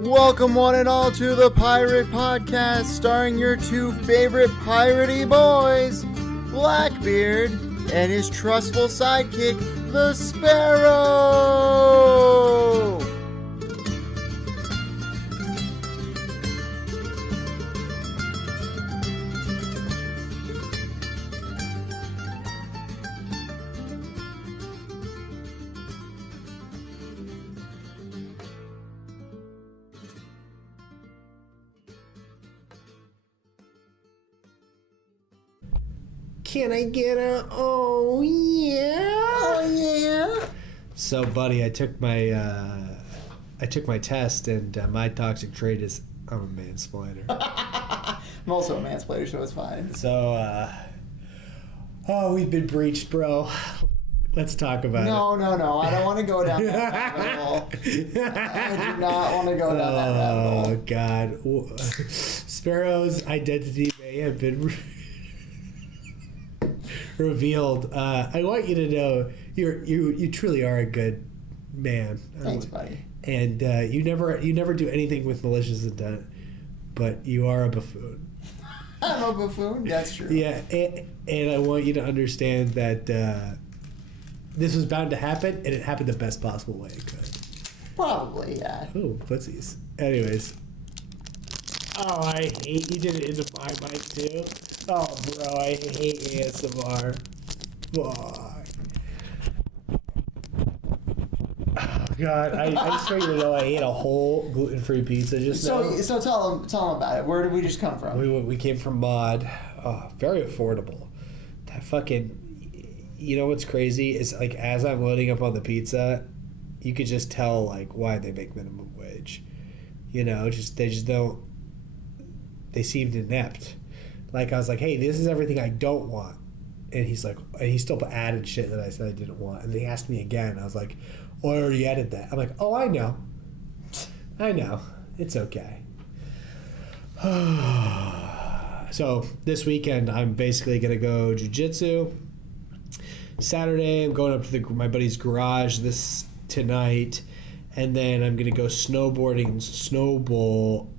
Welcome one and all to the Pirate Podcast, starring your two favorite piratey boys, Blackbeard and his trustful sidekick, the Sparrow! Can I get a oh yeah? Oh yeah! So, buddy, I took my test, and my toxic trait is I'm a mansplainer. I'm also a mansplainer, so it's fine. So, we've been breached, bro. Let's talk about it. No, I don't want to go down that rabbit hole. I do not want to go down that rabbit hole. Oh, God. Sparrow's identity may have been revealed. I want you to know you truly are a good man. Thanks, buddy. And you never do anything with malicious intent, but you are a buffoon. I'm a buffoon. That's true. Yeah, and I want you to understand that this was bound to happen, and it happened the best possible way it could. Probably, yeah. Oh, footsies. Anyways. Oh, I hate you did it into my mic too. Oh, bro, I hate ASMR. Fuck. Oh, God, I just want you to know I ate a whole gluten-free pizza just now. So tell them about it. Where did we just come from? We came from Mod. Oh, very affordable. That fucking... You know what's crazy? Is like as I'm loading up on the pizza, you could just tell like why they make minimum wage. You know, they just don't... They seemed inept. Like I was like, hey, this is everything I don't want. And he's like, and he still added shit that I said I didn't want. And they asked me again. I was like, oh, I already added that. I'm like, oh, I know. It's okay. So this weekend, I'm basically going to go jiu-jitsu. Saturday, I'm going up to my buddy's garage tonight. And then I'm going to go snowboarding and snowball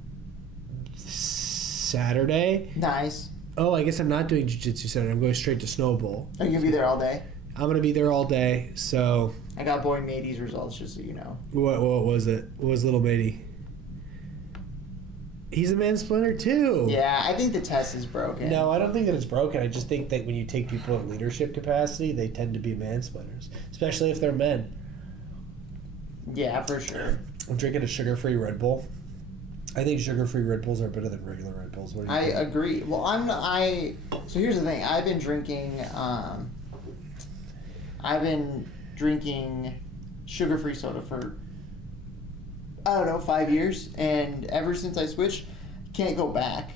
Saturday. Nice. Oh, I guess I'm not doing jiu-jitsu Saturday. I'm going straight to snowball. Are you going to be there all day? I'm going to be there all day, so... I got boy Matey's results, just so you know. What was it? What was little Matey? He's a mansplainer, too. Yeah, I think the test is broken. No, I don't think that it's broken. I just think that when you take people in leadership capacity, they tend to be mansplainers, especially if they're men. Yeah, for sure. I'm drinking a sugar-free Red Bull. I think sugar-free Red Bulls are better than regular Red Bulls. What do you think? I agree. Well, so here's the thing. I've been drinking sugar-free soda for, I don't know, 5 years. And ever since I switched, can't go back.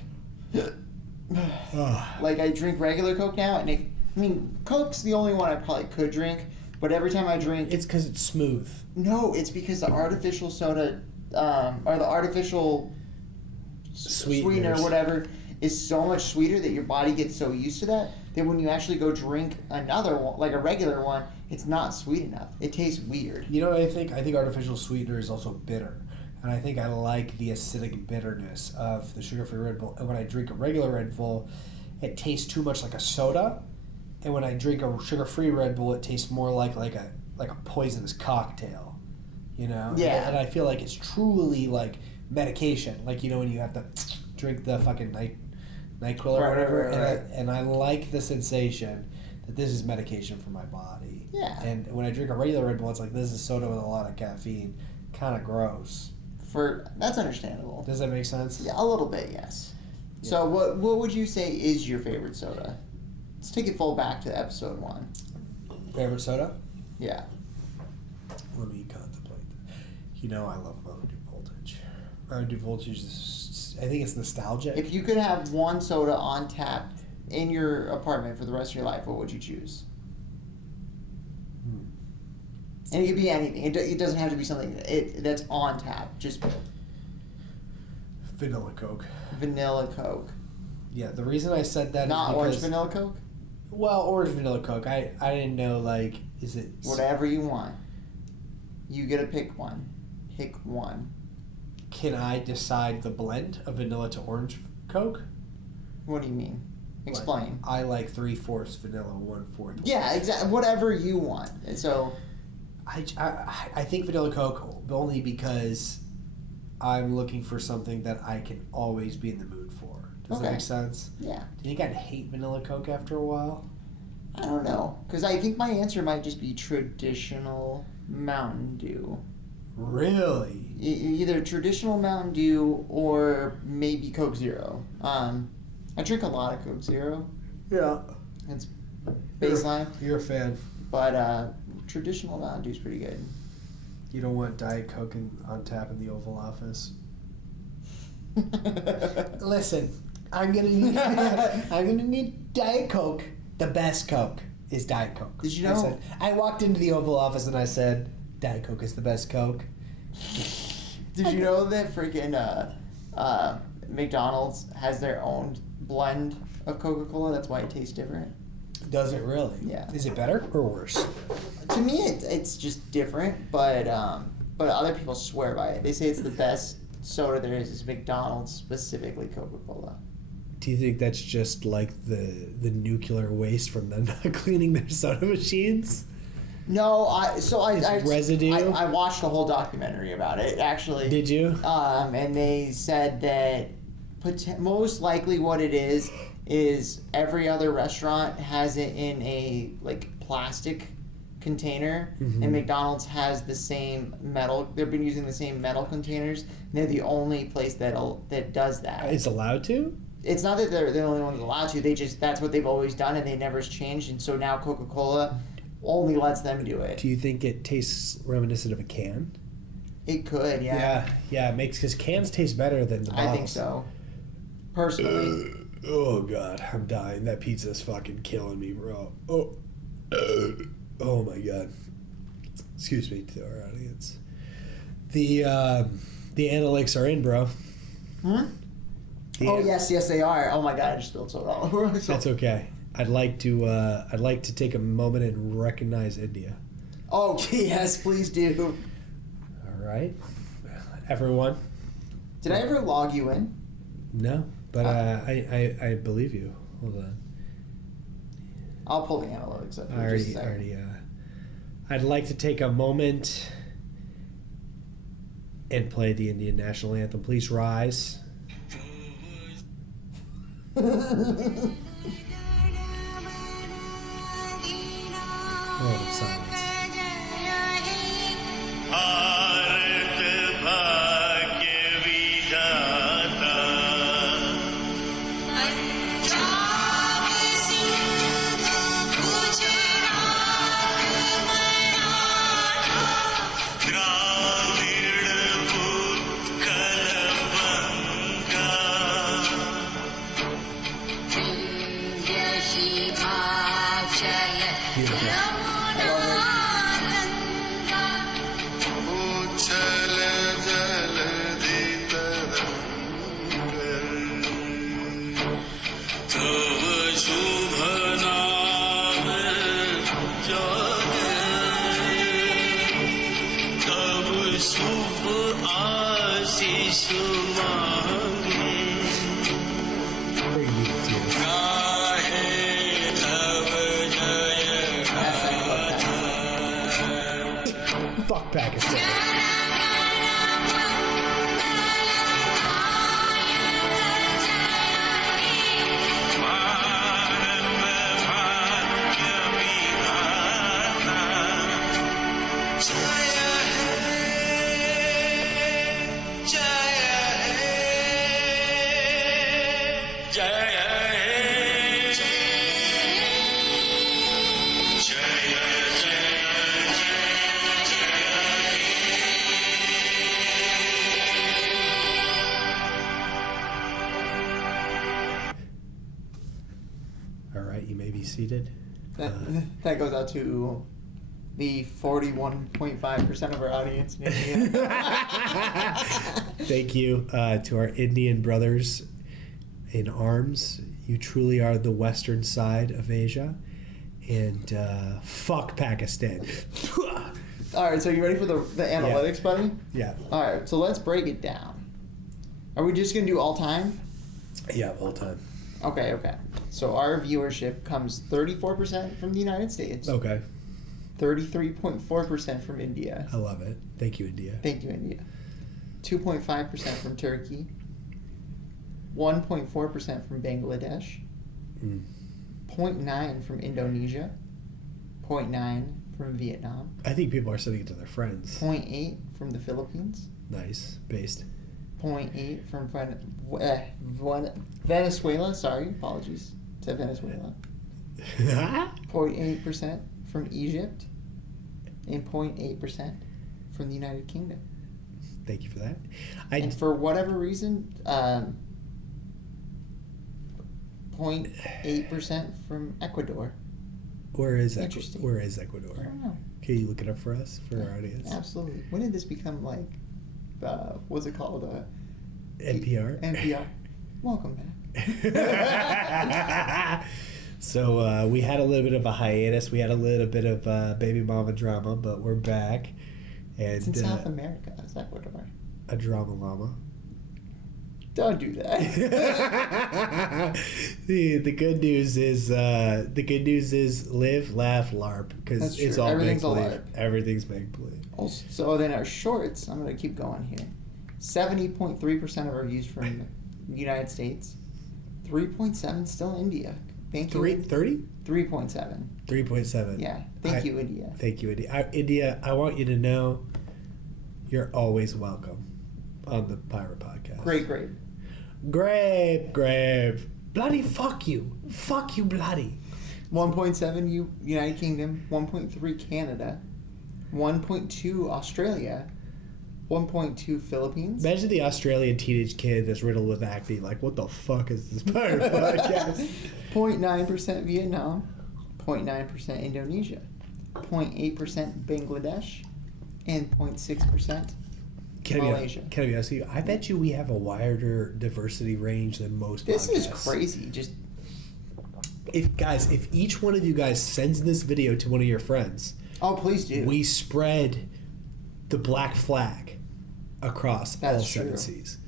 Like, I drink regular Coke now. And Coke's the only one I probably could drink. But every time I drink... It's because it's smooth. No, it's because the artificial soda... or the artificial sweetener or whatever is so much sweeter that your body gets so used to that when you actually go drink another one, like a regular one, it's not sweet enough. It tastes weird. You know what I think? I think artificial sweetener is also bitter. And I think I like the acidic bitterness of the sugar-free Red Bull. And when I drink a regular Red Bull, it tastes too much like a soda. And when I drink a sugar-free Red Bull, it tastes more like a poisonous cocktail. You know? Yeah. And I feel like it's truly like medication. Like, you know, when you have to drink the fucking NyQuil or whatever. Right. And I like the sensation that this is medication for my body. Yeah. And when I drink a regular Red Bull, it's like, this is soda with a lot of caffeine. Kind of gross. That's understandable. Does that make sense? Yeah, a little bit, yes. Yeah. So what would you say is your favorite soda? Let's take it full back to episode 1. Favorite soda? Yeah. Let me contemplate. You know I love Mountain Dew Voltage. Mountain Dew Voltage is, I think it's nostalgic. If you could have one soda on tap in your apartment for the rest of your life, what would you choose? And it could be anything. It doesn't have to be something that's on tap. Just Vanilla Coke. vanilla Coke. Yeah, the reason I said that Not is because... orange vanilla Coke? Well, orange vanilla Coke. I didn't know, like, is it... Whatever you want. You get to pick one. Pick one. can I decide the blend of vanilla to orange Coke? What do you mean? Explain. I like 3/4 vanilla, 1/4. Yeah, exactly. Whatever you want. And so, I think vanilla Coke only because I'm looking for something that I can always be in the mood for. Does that make sense? Yeah. Do you think I'd hate vanilla Coke after a while? I don't know, because I think my answer might just be traditional Mountain Dew. Really? Either traditional Mountain Dew or maybe Coke Zero. I drink a lot of Coke Zero. Yeah. It's baseline. You're a fan. But traditional Mountain Dew is pretty good. You don't want Diet Coke on tap in the Oval Office? Listen, I'm gonna need Diet Coke. The best Coke is Diet Coke. Did you know? I walked into the Oval Office and I said, Diet Coke is the best Coke. Did you know that freaking McDonald's has their own blend of Coca-Cola? That's why it tastes different. Does it really? Yeah. Is it better or worse? To me, it's just different, but other people swear by it. They say it's the best soda there is McDonald's, specifically Coca-Cola. Do you think that's just like the nuclear waste from them not cleaning their soda machines? No, residue? I watched a whole documentary about it, actually. Did you? And they said that most likely what it is every other restaurant has it in a plastic container, and McDonald's has the same metal. They've been using the same metal containers, and they're the only place that does that. It's allowed to? It's not that they're the only ones allowed to. That's what they've always done, and they never changed. And so now Coca-Cola only lets them do it. Do you think it tastes reminiscent of a can? It could, yeah. Yeah, it makes, because cans taste better than the bottles. I think so. Personally. Oh God, I'm dying. That pizza's fucking killing me, bro. Oh my God. Excuse me to our audience. The analytics are in, bro. Yes, they are. Oh my God, I just spilled soda all over myself. That's okay. I'd like to take a moment and recognize India. Oh yes, please do. All right, everyone. Did I ever log you in? No, but I believe you. Hold on. I'll pull the analytics up. I'd like to take a moment and play the Indian national anthem. Please rise. Moment of silence. Fuck Pakistan. Seated. That goes out to the 41.5% of our audience in India. Thank you to our Indian brothers in arms. You truly are the western side of Asia. And fuck Pakistan. All right, so you ready for the analytics, buddy? Yeah. All right, so let's break it down. Are we just going to do all time? Yeah, all time. Okay. So our viewership comes 34% from the United States. Okay. 33.4% from India. I love it. Thank you, India. 2.5% from Turkey. 1.4% from Bangladesh. 0.9% from Indonesia. 0.9% from Vietnam. I think people are sending it to their friends. 0.8% from the Philippines. Nice. Based. 0.8% from Venezuela. Sorry, apologies to Venezuela. 0.8% from Egypt. And 0.8% from the United Kingdom. Thank you for that. And for whatever reason, 0.8% from Ecuador. Where is Interesting. Where is Ecuador? I don't know. Can you look it up for us, for our audience? Absolutely. When did this become like, what's it called? NPR? NPR. Welcome back. So we had a little bit of a hiatus. We had a little bit of baby mama drama, but we're back. And It's in South America. It's Ecuador. A drama llama. Don't do that. the good news is live, laugh, LARP, because it's all Everything's make a believe. LARP. Everything's make believe. So then our shorts. I'm gonna keep going here. 70.3% of our views from the United States. 3.7% still India. Thank you. 30? 3.7. 3.7. Yeah. Thank you, India. Thank you, India. India, I want you to know you're always welcome on the Pirate Podcast. Great. Grape. Bloody fuck you. Fuck you, bloody. 1.7 United Kingdom. 1.3 Canada. 1.2 Australia. 1.2 Philippines. Imagine the Australian teenage kid that's riddled with acne. Like, what the fuck is this Pirate Podcast? 0.9% Vietnam. 0.9% Indonesia. 0.8% Bangladesh. And 0.6% Malaysia. Can I be honest with you? I bet you we have a wider diversity range than most This podcasts. is crazy. Just if each one of you guys sends this video to one of your friends, please do. we spread the black flag across all That's true. 7 seas.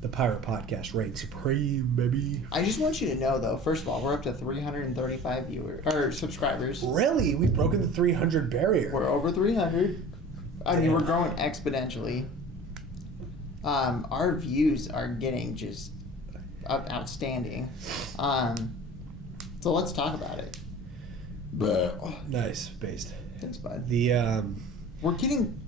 The Pirate Podcast reigns supreme, baby. I just want you to know, though. First of all, we're up to 335 subscribers. Really, we've broken the 300 barrier. We're over 300. I mean, we're growing exponentially. Our views are getting just outstanding. So let's talk about it. Nice, based. Thanks, bud. We're getting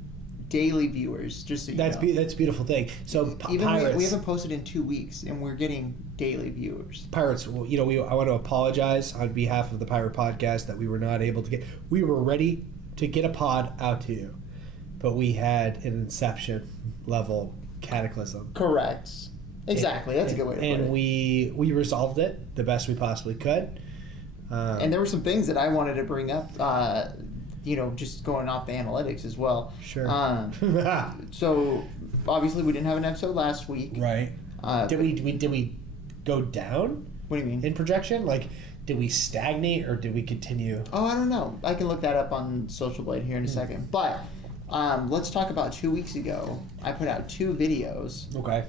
daily viewers, just so you know. That's a beautiful thing. So Pirates, we haven't posted in 2 weeks, and we're getting daily viewers. Pirates, well, I want to apologize on behalf of the Pirate Podcast that we were not able to get. We were ready to get a pod out to you, but we had an Inception level cataclysm. Correct. Exactly. That's a good way to put it. And we resolved it the best we possibly could. And there were some things that I wanted to bring up, just going off the analytics as well. Sure. So obviously we didn't have an episode last week. Right. Did we go down? What do you mean? In projection? Like, did we stagnate or did we continue? Oh, I don't know. I can look that up on Social Blade here in a second. But let's talk about 2 weeks ago. I put out 2 videos. Okay.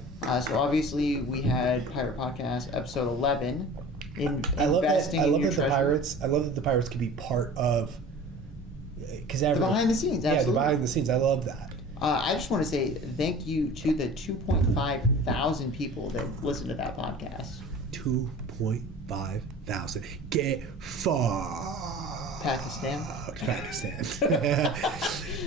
So obviously we had Pirate Podcast episode 11. I love that the Pirates can be part of, because the behind the scenes. Absolutely. Yeah, the behind the scenes. I love that. I just want to say thank you to the 2.5 thousand people that listen to that podcast. 2.5 thousand. Get fucked. Pakistan.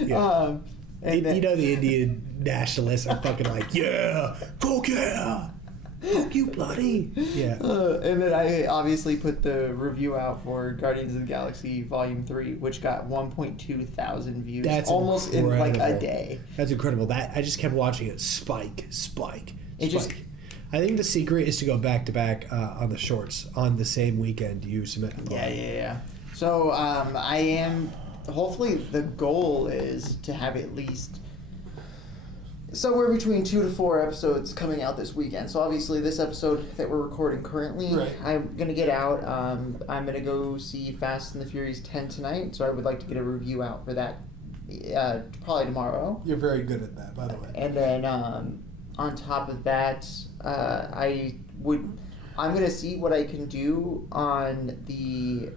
Yeah. The Indian nationalists are fucking like, yeah, fuck yeah. Fuck you, bloody. Yeah. And then I obviously put the review out for Guardians of the Galaxy Volume 3, which got 1.2 thousand views. That's almost incredible. in like a day. That's incredible. I just kept watching it spike. I think the secret is to go back to back on the shorts on the same weekend you submit. Yeah. So hopefully the goal is to have at least somewhere between 2 to 4 episodes coming out this weekend. So obviously this episode that we're recording currently, right. I'm going to get out. I'm going to go see Fast and the Furious 10 tonight. So I would like to get a review out for that probably tomorrow. You're very good at that, by the way. And then on top of that, I'm gonna see what I can do on the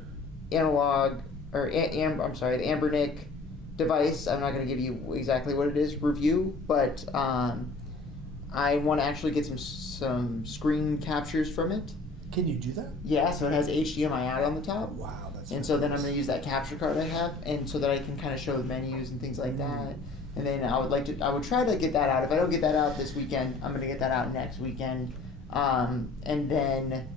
analog or the Ambernic device. I'm not gonna give you exactly what it is review, but I want to actually get some screen captures from it. Can you do that? Yeah, so it has HDMI out on the top. Wow, that's and so then I'm going to use that capture card I have, and so that I can kind of show the menus and things like that. And then I would try to get that out. If I don't get that out this weekend, I'm going to get that out next weekend. And then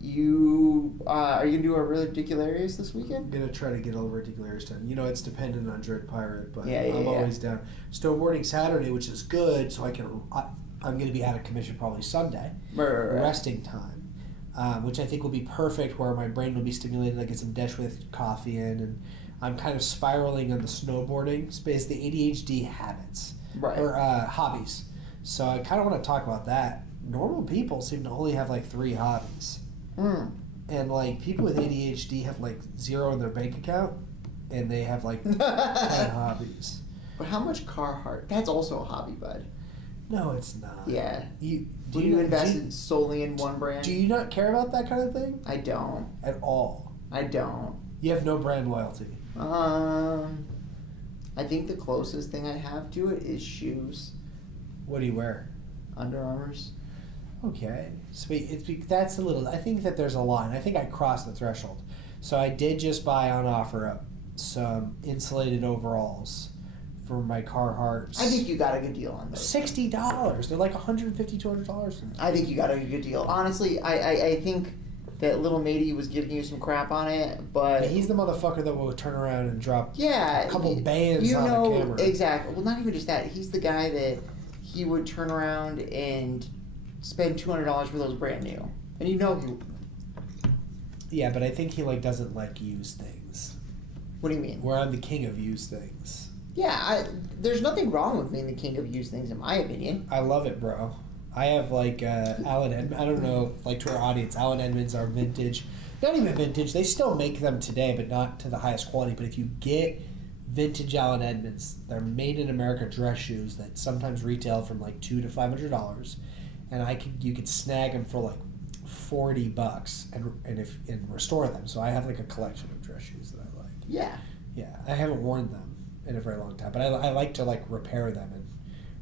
are you going to do a Ridicularius this weekend? I'm going to try to get all the Ridicularius done. You know, it's dependent on Dread Pirate, but yeah, I'm always down. Snowboarding Saturday, which is good, so I'm going to be out of commission probably Sunday. Right. Resting time. Which I think will be perfect, where my brain will be stimulated. I get some Desh with coffee in, and I'm kind of spiraling on the snowboarding space, the ADHD habits, or hobbies. So I kind of want to talk about that. Normal people seem to only have like 3 hobbies, and like people with ADHD have like 0 in their bank account, and they have like 10 hobbies. But how much Carhartt? That's also a hobby, bud. No, it's not. Yeah. Do you invest solely in one brand? Do you not care about that kind of thing? I don't. At all? I don't. You have no brand loyalty? I think the closest thing I have to it is shoes. What do you wear? Under Armours. Okay. Sweet. That's a little... I think that there's a line. I think I crossed the threshold. So I did just buy on offer some insulated overalls for my Carhartt. I think you got a good deal on those. $60. They're like $150, $200. I think you got a good deal. Honestly, I think that little matey was giving you some crap on it, but... Yeah, he's the motherfucker that will turn around and drop a couple bands on the camera. Exactly. Well, not even just that. He's the guy that he would turn around and spend $200 for those brand new. And he... Yeah, but I think he doesn't like used things. What do you mean? Where I'm the king of used things. Yeah, there's nothing wrong with being the king of used things, in my opinion. I love it, bro. I have Allen Edmonds. I don't know, to our audience, Allen Edmonds are vintage. Not even vintage. They still make them today, but not to the highest quality. But if you get vintage Allen Edmonds, they're made in America dress shoes that sometimes retail from $200 to $500, and you could snag them for $40 and restore them. So I have a collection of dress shoes that I like. Yeah. Yeah, I haven't worn them in a very long time, but I like to repair them and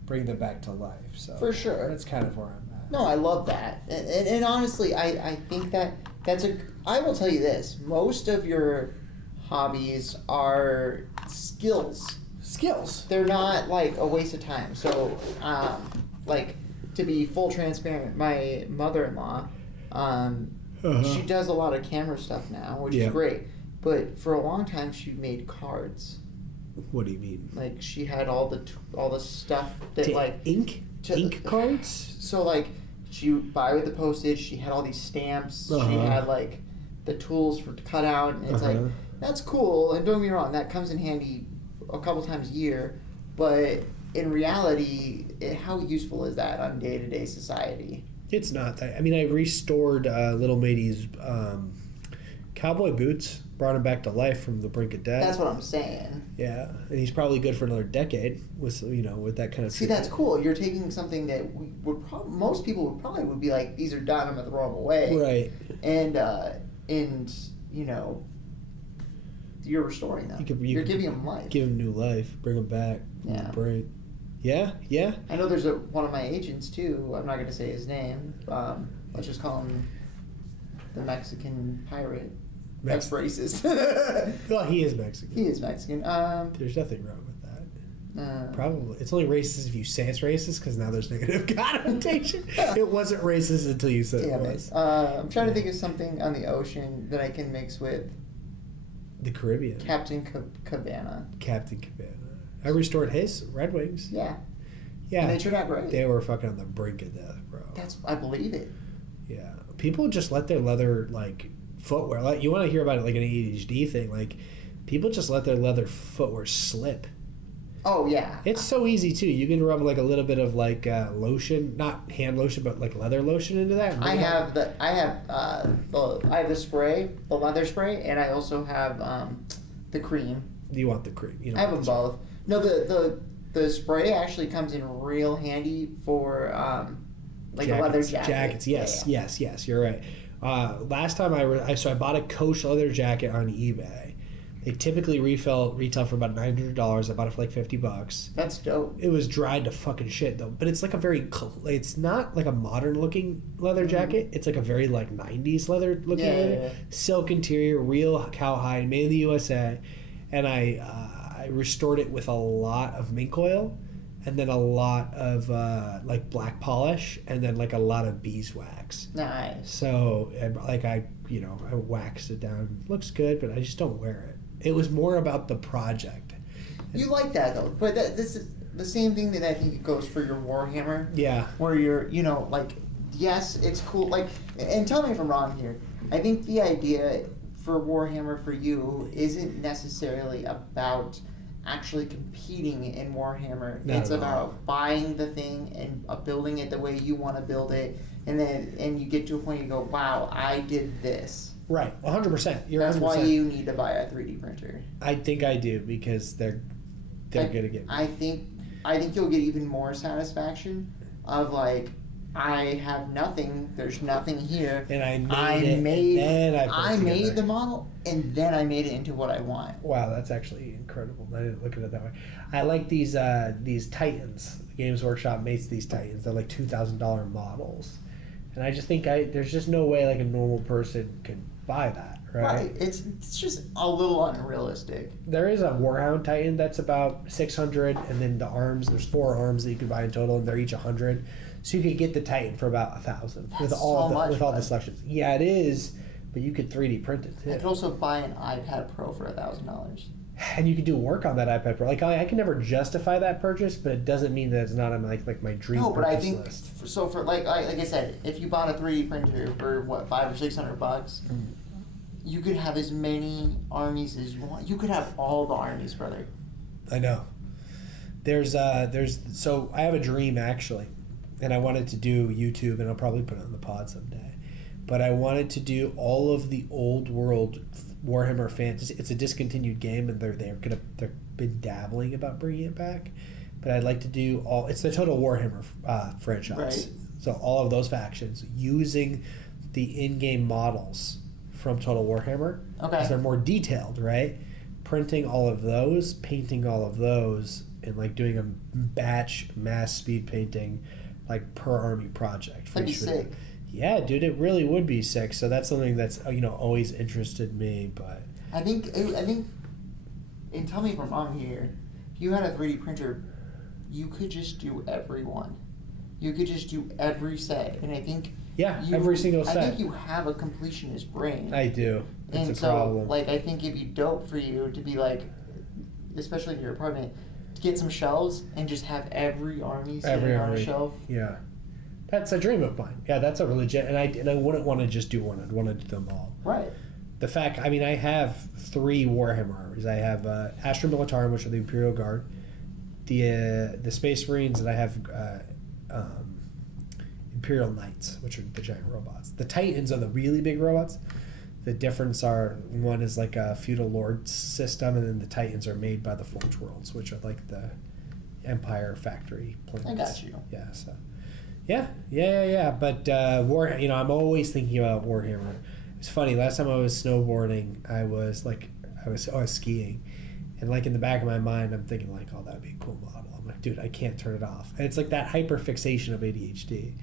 bring them back to life. So for sure, that's kind of where I'm at. No, I love that, and honestly, I think that's I will tell you this: most of your hobbies are skills. They're not a waste of time. So, to be full transparent, my mother-in-law, she does a lot of camera stuff now, which is great. But for a long time, she made cards. What do you mean? She had all the stuff that ink cards. So she would buy with the postage. She had all these stamps. She had the tools to cut out, and it's that's cool. And don't get me wrong, that comes in handy a couple times a year. But in reality, how useful is that on day-to-day society? It's not that. I mean, I restored little matey's cowboy boots. Brought him back to life from the brink of death. That's what I'm saying. Yeah, and he's probably good for another decade with that kind of. See, that's cool. You're taking something that most people would be like, these are done. I'm gonna throw them away. Right. And you're restoring them. You're giving them life. Give them new life. Bring them back. Yeah. Break. Yeah. Yeah. I know there's one of my agents too. I'm not gonna say his name. Let's just call him the Mexican pirate. That's racist. Well, he is Mexican. He is Mexican. There's nothing wrong with that. Probably. It's only racist if you say it's racist, because now there's negative connotation. It wasn't racist until you said it was. I'm trying to think of something on the ocean that I can mix with. The Caribbean. Captain Cabana. I restored his Red Wings. Yeah. Yeah. And they turned out great. They were fucking on the brink of death, bro. I believe it. Yeah. People just let their leather, footwear. You want to hear about it an ADHD thing. People just let their leather footwear slip. Oh, yeah. It's so easy, too. You can rub a little bit of lotion, not hand lotion, but leather lotion into that. I have the spray, the leather spray, and I also have the cream You want the cream. You know, I have them both. No, the spray actually comes in real handy for like a leather jacket. Jackets, yes. You're right. Last time I bought a Coach leather jacket on eBay. They typically retail for about $900. I bought it for like $50. That's dope. It was dried to fucking shit though, but it's like it's not like a modern looking leather jacket. It's like a very like 90s leather looking leather. Silk interior, real cowhide, made in the USA, and I restored it with a lot of mink oil, and then a lot of like black polish, and then like a lot of beeswax. Nice. So like I waxed it down. Looks good, but I just don't wear it. It was more about the project. You like that though, but this is the same thing that I think it goes for your Warhammer. Yeah. Where you're, like, yes, it's cool. Like, and tell me if I'm wrong here. I think the idea for Warhammer for you isn't necessarily about actually competing in Warhammer. It's about buying the thing and building it the way you want to build it, and you get to a point you go, wow, I did this. Right, 100%. That's 100%. Why you need to buy a 3D printer. I think I do because they're going to get. I think you'll get even more satisfaction of like, I have nothing. There's nothing here. And I made the model, and then I made it into what I want. Wow, that's actually incredible. I didn't look at it that way. I like these Titans. Games Workshop makes these Titans. They're like $2,000 models, and I just think there's just no way like a normal person could buy that. Right. It's just a little unrealistic. There is a Warhound Titan that's about $600, and then the arms. There's 4 arms that you can buy in total, and they're each $100. So you could get the Titan for about $1,000 with all the selections. Yeah, it is, but you could 3D print it too. I could also buy an iPad Pro for $1,000. And you could do work on that iPad Pro. Like I can never justify that purchase, but it doesn't mean that it's not on like my dream. No, but I think list. So for like I said, if you bought a 3D printer for what $500 or $600. You could have as many armies as you want. You could have all the armies, brother. I know. So I have a dream actually, and I wanted to do YouTube, and I'll probably put it on the pod someday. But I wanted to do all of the old world Warhammer Fantasy. It's a discontinued game, and they've been dabbling about bringing it back. But I'd like to do all. It's the Total Warhammer franchise. Right. So all of those factions using the in-game models from Total Warhammer, because they're more detailed, right? Printing all of those, painting all of those, and like doing a batch mass speed painting, like per army project. That'd be sick. Yeah, dude, it really would be sick. So that's something that's always interested me. But I think, and tell me if I'm wrong here. If you had a 3D printer, you could just do every one. You could just do every set, and I think. Yeah, every single set. I think you have a completionist brain. I do. It's a problem. Like, I think it'd be dope for you to be like, especially in your apartment, to get some shelves and just have every army sitting on a shelf. Yeah, that's a dream of mine. Yeah, that's a legit. And I wouldn't want to just do one. I'd want to do them all. Right. The fact, I have 3 Warhammer armies. I have Astra Militarum, which are the Imperial Guard, the Space Marines, and I have. Imperial Knights, which are the giant robots. The Titans are the really big robots. The difference are, one is like a feudal lord system, and then the Titans are made by the Forge Worlds, which are like the Empire factory planets. I got you. Yeah, so yeah. But I'm always thinking about Warhammer. It's funny. Last time I was snowboarding, I was skiing, and like in the back of my mind, I'm thinking like, oh, that'd be a cool model. I'm like, dude, I can't turn it off. And it's like that hyper fixation of ADHD.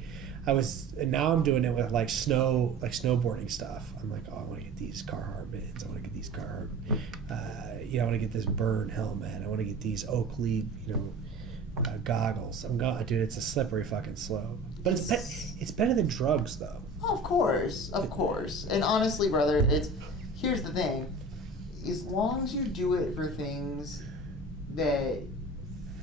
Now I'm doing it with like snowboarding stuff. I'm like, oh, I want to get these Carhartt mittens. I want to get these Carhartt, I want to get this Burn helmet. I want to get these Oakley, goggles. Dude, it's a slippery fucking slope. But it's better than drugs though. Of course. And honestly, brother, here's the thing. As long as you do it for things that,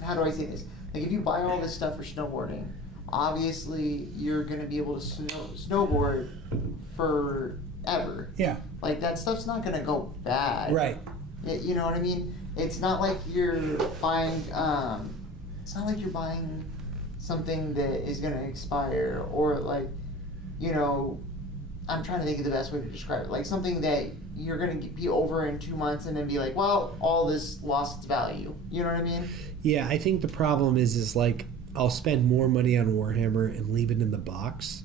how do I say this? Like if you buy all this stuff for snowboarding, obviously you're going to be able to snowboard forever. Yeah. Like that stuff's not going to go bad. Right. You know what I mean? It's not like you're buying something that is going to expire, or like, I'm trying to think of the best way to describe it. Like something that you're going to be over in 2 months and then be like, well, all this lost its value. You know what I mean? Yeah, I think the problem is like I'll spend more money on Warhammer and leave it in the box.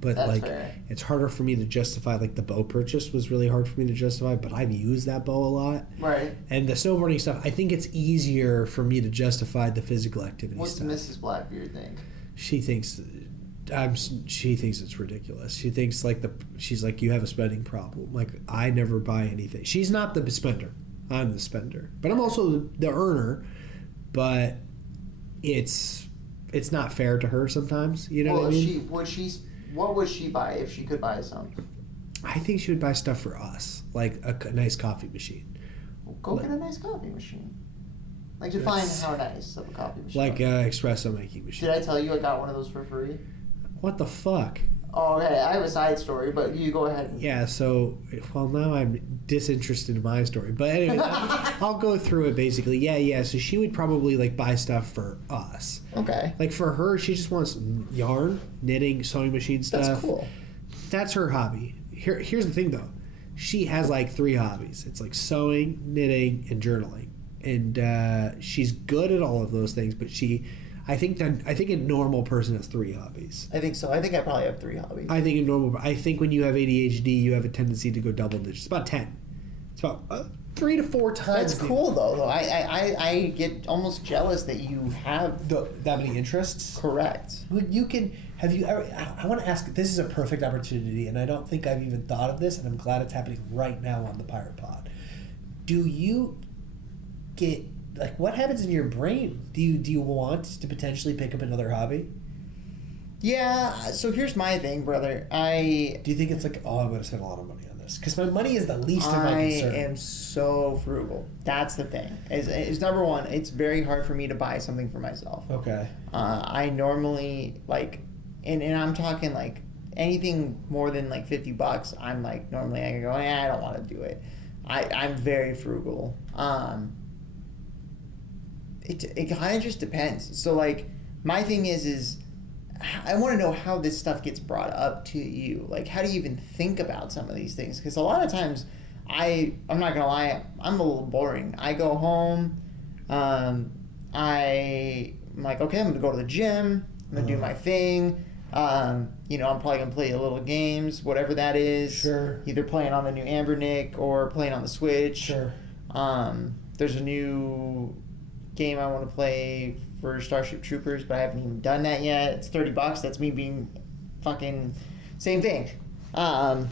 But That's like fair. it's harder for me to justify. Like the bow purchase was really hard for me to justify, but I've used that bow a lot. Right. And the snowboarding stuff, I think it's easier for me to justify the physical activity What's stuff. Mrs. Blackbeard think? She thinks it's ridiculous. She thinks she's like, you have a spending problem. Like, I never buy anything. She's not the spender. I'm the spender. But I'm also the earner. But it's not fair to her sometimes. You know what I mean? What would she buy if she could buy some? I think she would buy stuff for us, like a nice coffee machine. Well, go get a nice coffee machine. Like, define how nice of a coffee machine. Like an espresso making machine. Did I tell you I got one of those for free? What the fuck? Oh, okay. I have a side story, but you go ahead. Yeah, so, well, now I'm disinterested in my story. But anyway, I'll go through it basically. Yeah. So she would probably, like, buy stuff for us. Okay. Like, for her, she just wants yarn, knitting, sewing machine stuff. That's cool. That's her hobby. Here's the thing, though. She has, like, 3 hobbies. It's, like, sewing, knitting, and journaling. And she's good at all of those things, but I think a normal person has 3 hobbies. I think so. I think I probably have 3 hobbies. I think when you have ADHD, you have a tendency to go double digits. It's about 10. It's about 3 to 4 times. That's cool though. I get almost jealous that you have that many interests. Correct. You can. Have you ever? I want to ask. This is a perfect opportunity, and I don't think I've even thought of this, and I'm glad it's happening right now on the Pirate Pod. Do you get like what happens in your brain? Do you want to potentially pick up another hobby? Yeah. So here's my thing, brother. Do you think it's like, oh, I'm going to spend a lot of money on this? Because my money is the least of my concern. I am so frugal. That's the thing. Is number one. It's very hard for me to buy something for myself. Okay. I normally like, and I'm talking like anything more than like $50. I'm like normally I go, I don't want to do it. I'm very frugal. It kind of just depends. So like my thing is I want to know how this stuff gets brought up to you. Like how do you even think about some of these things? Because a lot of times I'm not gonna lie, I'm a little boring. I go home, I'm like, okay, I'm gonna go to the gym. I'm gonna do my thing. I'm probably gonna play a little games, whatever that is. Sure. Either playing on the new Ambernick or playing on the Switch. Sure. There's a new game I want to play for Starship Troopers, but I haven't even done that yet. It's $30. That's me being fucking same thing. And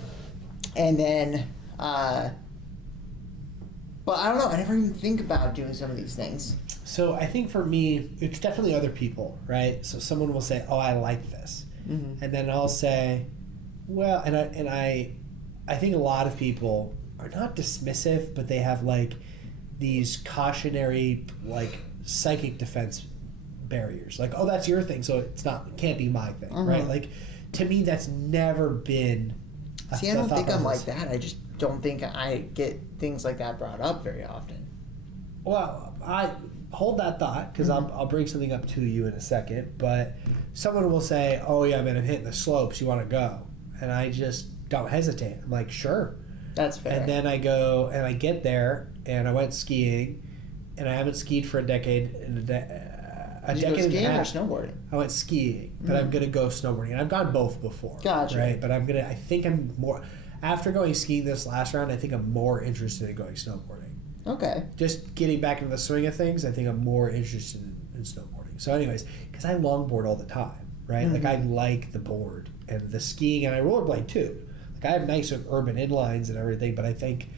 then, but I don't know. I never even think about doing some of these things. So I think for me, it's definitely other people, right? So someone will say, "Oh, I like this," and then I'll say, "Well," and I think a lot of people are not dismissive, but they have like these cautionary, like psychic defense barriers. Like, "Oh, that's your thing, so it can't be my thing," right? Like, to me, that's never been. See, I don't think I'm like that. I just don't think I get things like that brought up very often. Well, I hold that thought because I'll bring something up to you in a second. But someone will say, "Oh yeah, man, I'm hitting the slopes. You want to go?" And I just don't hesitate. I'm like, "Sure." That's fair. And then I go and I get there and I went skiing, and I haven't skied for a decade. Did you go skiing or snowboarding? I went skiing, but I'm gonna go snowboarding, and I've gone both before. Gotcha. Right, but I think I'm more after going skiing this last round. I think I'm more interested in going snowboarding. Okay. Just getting back into the swing of things, I think I'm more interested in snowboarding. So, anyways, because I longboard all the time, right? Like I like the board and the skiing, and I rollerblade too. Like I have nice urban inlines and everything, but I think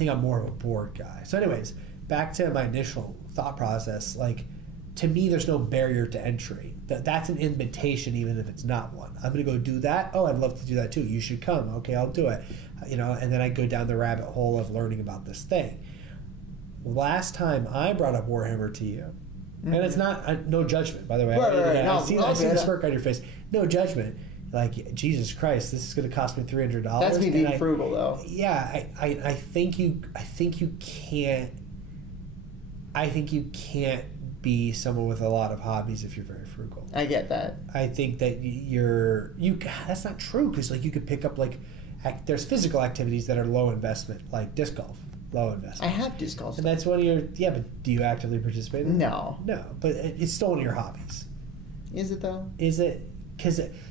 I'm more of a board guy. So, anyways, back to my initial thought process. Like, to me, there's no barrier to entry. That's an invitation, even if it's not one. I'm gonna go do that. Oh, I'd love to do that too. You should come. Okay, I'll do it. And then I go down the rabbit hole of learning about this thing. Last time I brought up Warhammer to you, and it's not no judgment, by the way. Right. I see the smirk on your face. No judgment. Like, Jesus Christ, this is going to cost me $300. That's me being frugal, though. Yeah, I think you can't. I think you can't be someone with a lot of hobbies if you're very frugal. I get that. I think that that's not true, because like you could pick up like there's physical activities that are low investment, like disc golf, low investment. I have disc golf. And that's one of your, yeah, but do you actively participate in it? No. No, but it's still one of your hobbies. Is it though? Is it?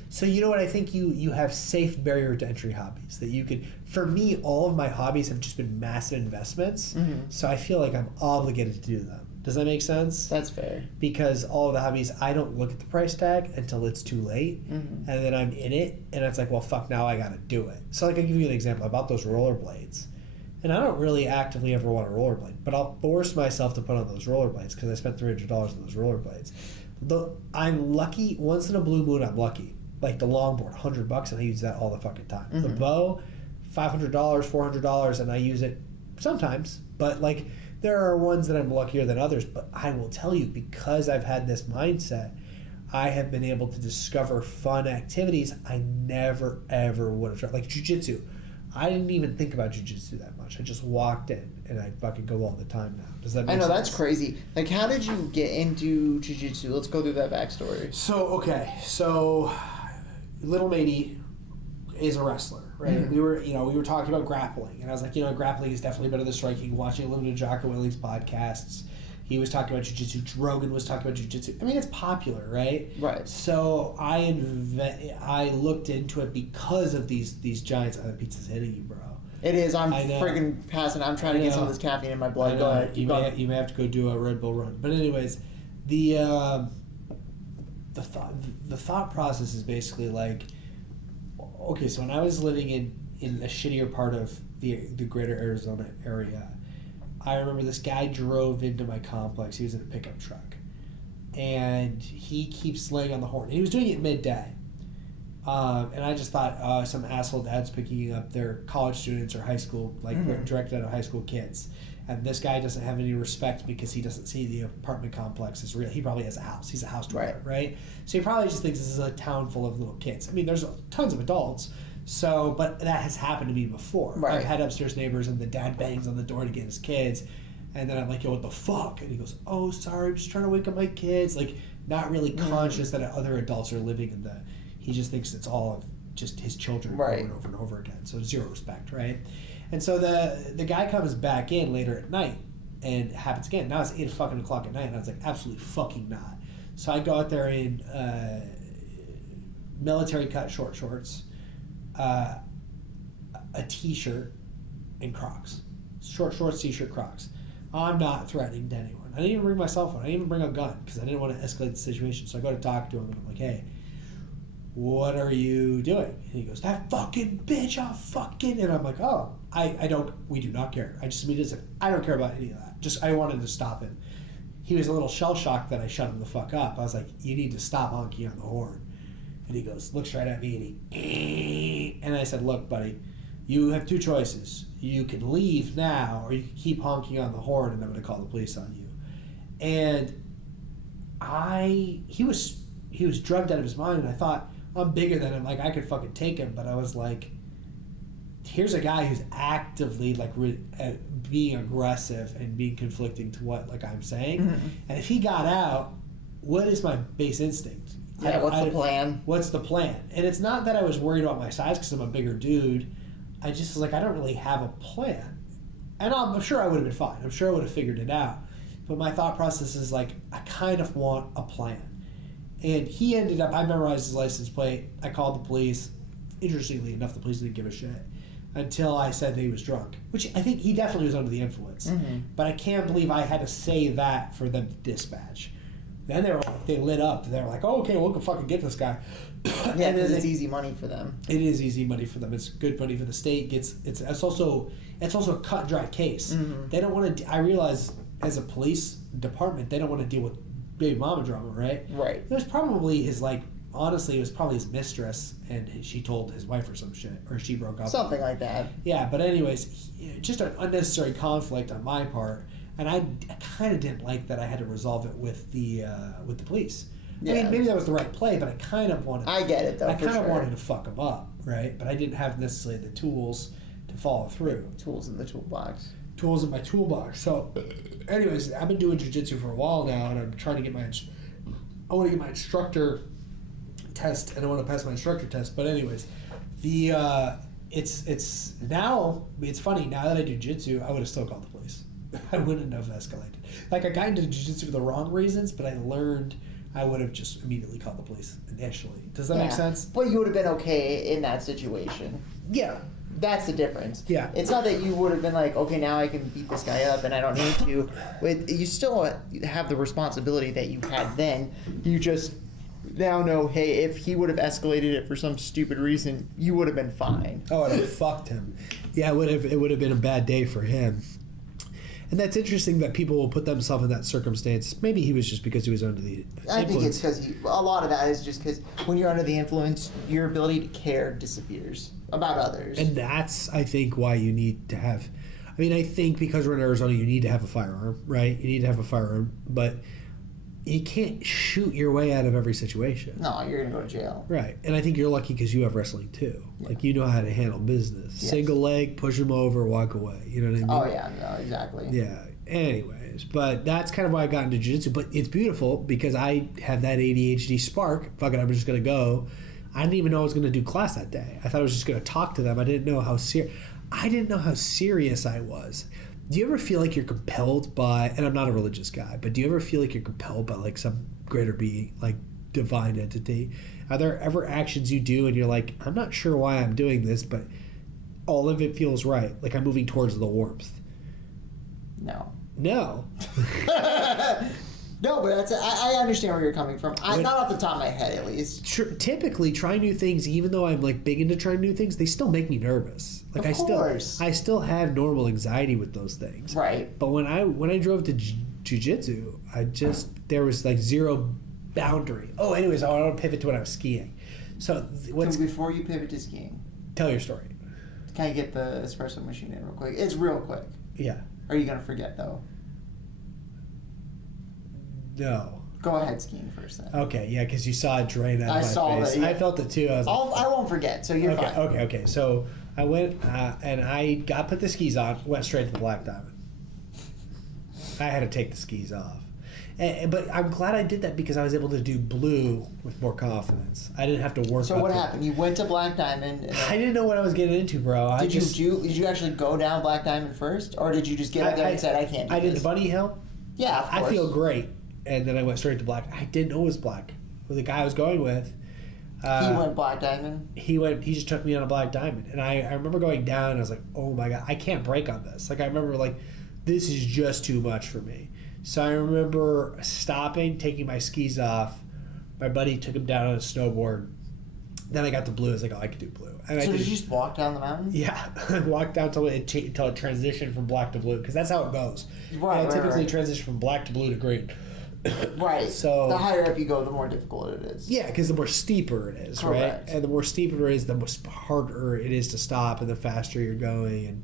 So you know what, I think you have safe barrier to entry hobbies that you could, for me, all of my hobbies have just been massive investments, so I feel like I'm obligated to do them. Does that make sense? That's fair. Because all of the hobbies, I don't look at the price tag until it's too late, and then I'm in it, and it's like, well, fuck, now I gotta do it. So like, I'll give you an example about those rollerblades. And I don't really actively ever want to rollerblade, but I'll force myself to put on those rollerblades because I spent $300 on those rollerblades. I'm lucky, once in a blue moon I'm lucky. Like the longboard, $100, and I use that all the fucking time. The bow, $500, $400, and I use it sometimes. But like, there are ones that I'm luckier than others. But I will tell you, because I've had this mindset, I have been able to discover fun activities I never ever would have tried. Like jiu-jitsu. I didn't even think about jiu-jitsu that much. I just walked in, and I fucking go all the time now. Does that make sense? I know, that's crazy. Like, how did you get into jiu-jitsu? Let's go through that backstory. So, little matey is a wrestler, right? We were talking about grappling, and I was like, grappling is definitely better than striking. Watching a little bit of Jocko Willing's podcasts, he was talking about jiu-jitsu. Rogan was talking about jiu-jitsu. I mean, it's popular, right? Right. So I looked into it because of these giants. The pizza's hitting you, bro. It is. I'm freaking passing. I'm trying to get some of this caffeine in my blood. Go ahead. You may have to go do a Red Bull run. But anyways, the thought process is basically like, okay, so when I was living in a shittier part of the greater Arizona area, I remember this guy drove into my complex. He was in a pickup truck, and he keeps laying on the horn. And he was doing it midday, and I just thought, some asshole dad's picking up their college students or high school, directed out of high school kids. And this guy doesn't have any respect because he doesn't see the apartment complex as real. He probably has a house. He's a house dweller, right? So he probably just thinks this is a town full of little kids. I mean, there's tons of adults. So, but that has happened to me before. Right. I've had upstairs neighbors, and the dad bangs on the door to get his kids, and then I'm like, yo, what the fuck? And he goes, oh, sorry, I'm just trying to wake up my kids. Like, not really conscious that other adults are living in the... He just thinks it's all of just his children over and over and over again. So zero respect, right? And so the guy comes back in later at night, and it happens again. Now it's 8 fucking o'clock at night, and I was like, absolutely fucking not. So I go out there in military cut short shorts, a t-shirt, and Crocs. Short shorts, t-shirt, Crocs. I'm not threatening to anyone. I didn't even bring my cell phone. I didn't even bring a gun because I didn't want to escalate the situation. So I go to talk to him, and I'm like, hey, what are you doing? And he goes, that fucking bitch, I'll fucking... And I'm like, oh, we do not care. I just immediately said, I don't care about any of that. I wanted to stop him. He was a little shell-shocked that I shut him the fuck up. I was like, you need to stop honking on the horn. And he goes, looks right at me, and I said, look, buddy, you have two choices. You can leave now, or you can keep honking on the horn, and I'm going to call the police on you. And he was drugged out of his mind, and I thought, I'm bigger than him, like I could fucking take him, but I was like, here's a guy who's actively like being aggressive and being conflicting to what like I'm saying, and if he got out, what is my base instinct? Yeah, what's the plan? What's the plan? And it's not that I was worried about my size because I'm a bigger dude. I just was like, I don't really have a plan, and I'm sure I would have been fine. I'm sure I would have figured it out, but my thought process is like, I kind of want a plan. And he ended up, I memorized his license plate. I called the police. Interestingly enough, the police didn't give a shit until I said that he was drunk, which I think he definitely was under the influence. But I can't believe I had to say that for them to dispatch. Then they lit up. They were like, oh, okay, we'll fucking get this guy. Yeah, because it's easy money for them. It is easy money for them. It's good money for the state. It's also a cut and dry case. They don't want to. I realize as a police department, they don't want to deal with baby mama drama, right? Right. It was probably his honestly, it was probably his mistress, and she told his wife or some shit, or she broke up. Something like that. Yeah, but anyways, just an unnecessary conflict on my part, and I kind of didn't like that I had to resolve it with the police. Yeah. I mean, maybe that was the right play, but I kind of wanted... I get it, though, I kind of wanted to fuck him up, right? But I didn't have necessarily the tools to follow through. Tools in the toolbox. Tools in my toolbox. So, anyways, I've been doing jiu-jitsu for a while now, and I'm trying to get I want to get my instructor test, and I want to pass my instructor test. But anyways, it's now, it's funny, now that I do jiu-jitsu, I would have still called the police. I wouldn't have escalated. Like, I got into jiu-jitsu for the wrong reasons, but I learned I would have just immediately called the police initially. Does that make sense? But you would have been okay in that situation. Yeah. That's the difference. Yeah. It's not that you would have been like, okay, now I can beat this guy up and I don't need to. You still have the responsibility that you had then. You just now know, hey, if he would have escalated it for some stupid reason, you would have been fine. Oh, I'd have fucked him. Yeah, it would have been a bad day for him. And that's interesting that people will put themselves in that circumstance. Maybe he was just because he was under the influence. I think it's because a lot of that is just because when you're under the influence, your ability to care disappears about others. And that's, I think, why you need to have... I mean, I think because we're in Arizona, you need to have a firearm, right? You need to have a firearm, but you can't shoot your way out of every situation. No, you're going to go to jail. Right. And I think you're lucky because you have wrestling, too. Yeah. Like, you know how to handle business. Yes. Single leg, push them over, walk away. You know what I mean? Oh, yeah. No, exactly. Yeah. Anyways, but that's kind of why I got into jiu-jitsu. But it's beautiful because I have that ADHD spark. Fuck it, I'm just going to go. I didn't even know I was going to do class that day. I thought I was just going to talk to them. I didn't know how serious I was. Do you ever feel like you're compelled by, and I'm not a religious guy, but do you ever feel like you're compelled by like some greater being, like divine entity? Are there ever actions you do and you're like, I'm not sure why I'm doing this, but all of it feels right, like I'm moving towards the warmth? No. No, but I understand where you're coming from. Not off the top of my head, at least. Typically, trying new things, even though I'm like big into trying new things, they still make me nervous. Like of course. I still have normal anxiety with those things. Right. But when I drove to jiu-jitsu, there was like zero boundary. Oh, anyways, I want to pivot to when I was skiing. So before you pivot to skiing, tell your story. Can I get the espresso machine in real quick? It's real quick. Yeah. Are you gonna forget though? No. Go ahead skiing first then. Okay, yeah, because you saw it drain out of my face. I saw that. Yeah. I felt it too. I won't forget, so you're fine. Okay. So I went and I put the skis on, went straight to the Black Diamond. I had to take the skis off. But I'm glad I did that because I was able to do blue with more confidence. I didn't have to work. So what happened? You went to Black Diamond. I didn't know what I was getting into, bro. Did you actually go down Black Diamond first, or did you just get up there and said, "I can't"? Did the bunny hill. Yeah, of course. I feel great, and then I went straight to Black. I didn't know it was Black. Well, the guy I was going with. He went Black Diamond. He just took me on a Black Diamond, and I remember going down. And I was like, "Oh my god, I can't break on this." Like I remember, like this is just too much for me. So I remember stopping, taking my skis off. My buddy took him down on a snowboard. Then I got to blue. I was like, oh, I could do blue. And so did you just walk down the mountain? Yeah. I walked down until it transitioned from black to blue. Because that's how it goes. Right, typically transition from black to blue to green. Right. So the higher up you go, the more difficult it is. Yeah, because the more steeper it is, correct. Right? And the more steeper it is, the more harder it is to stop and the faster you're going. And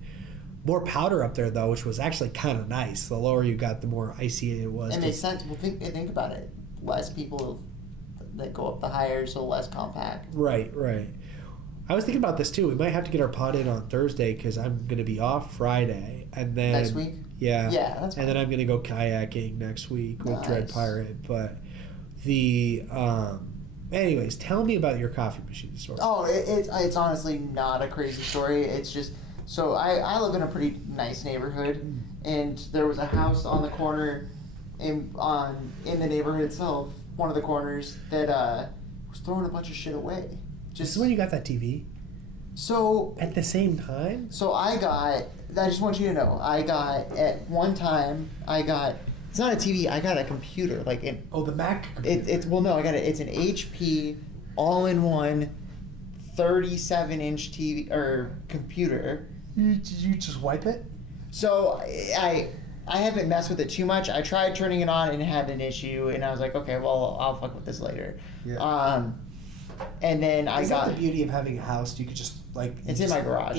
more powder up there, though, which was actually kind of nice. The lower you got, the more icy it was. It makes sense. Well, think about it. Less people that go up the higher, so less compact. Right. I was thinking about this, too. We might have to get our pod in on Thursday because I'm going to be off Friday. And then next week? Yeah. Yeah, that's fine. And then I'm going to go kayaking next week with Dread Pirate. But anyways, tell me about your coffee machine story. Oh, it's honestly not a crazy story. It's just... So I live in a pretty nice neighborhood, and there was a house on the corner, in the neighborhood itself, one of the corners that was throwing a bunch of shit away. This is when you got that TV? So at the same time? So I just want you to know, at one time, it's not a TV, I got a computer, like the Mac computer. It's an HP all-in-one 37-inch TV or computer. Did you just wipe it? So I haven't messed with it too much. I tried turning it on and it had an issue, and I was like, okay, well, I'll fuck with this later. Yeah. And then Isn't that the beauty of having a house? You could just like it's in my garage.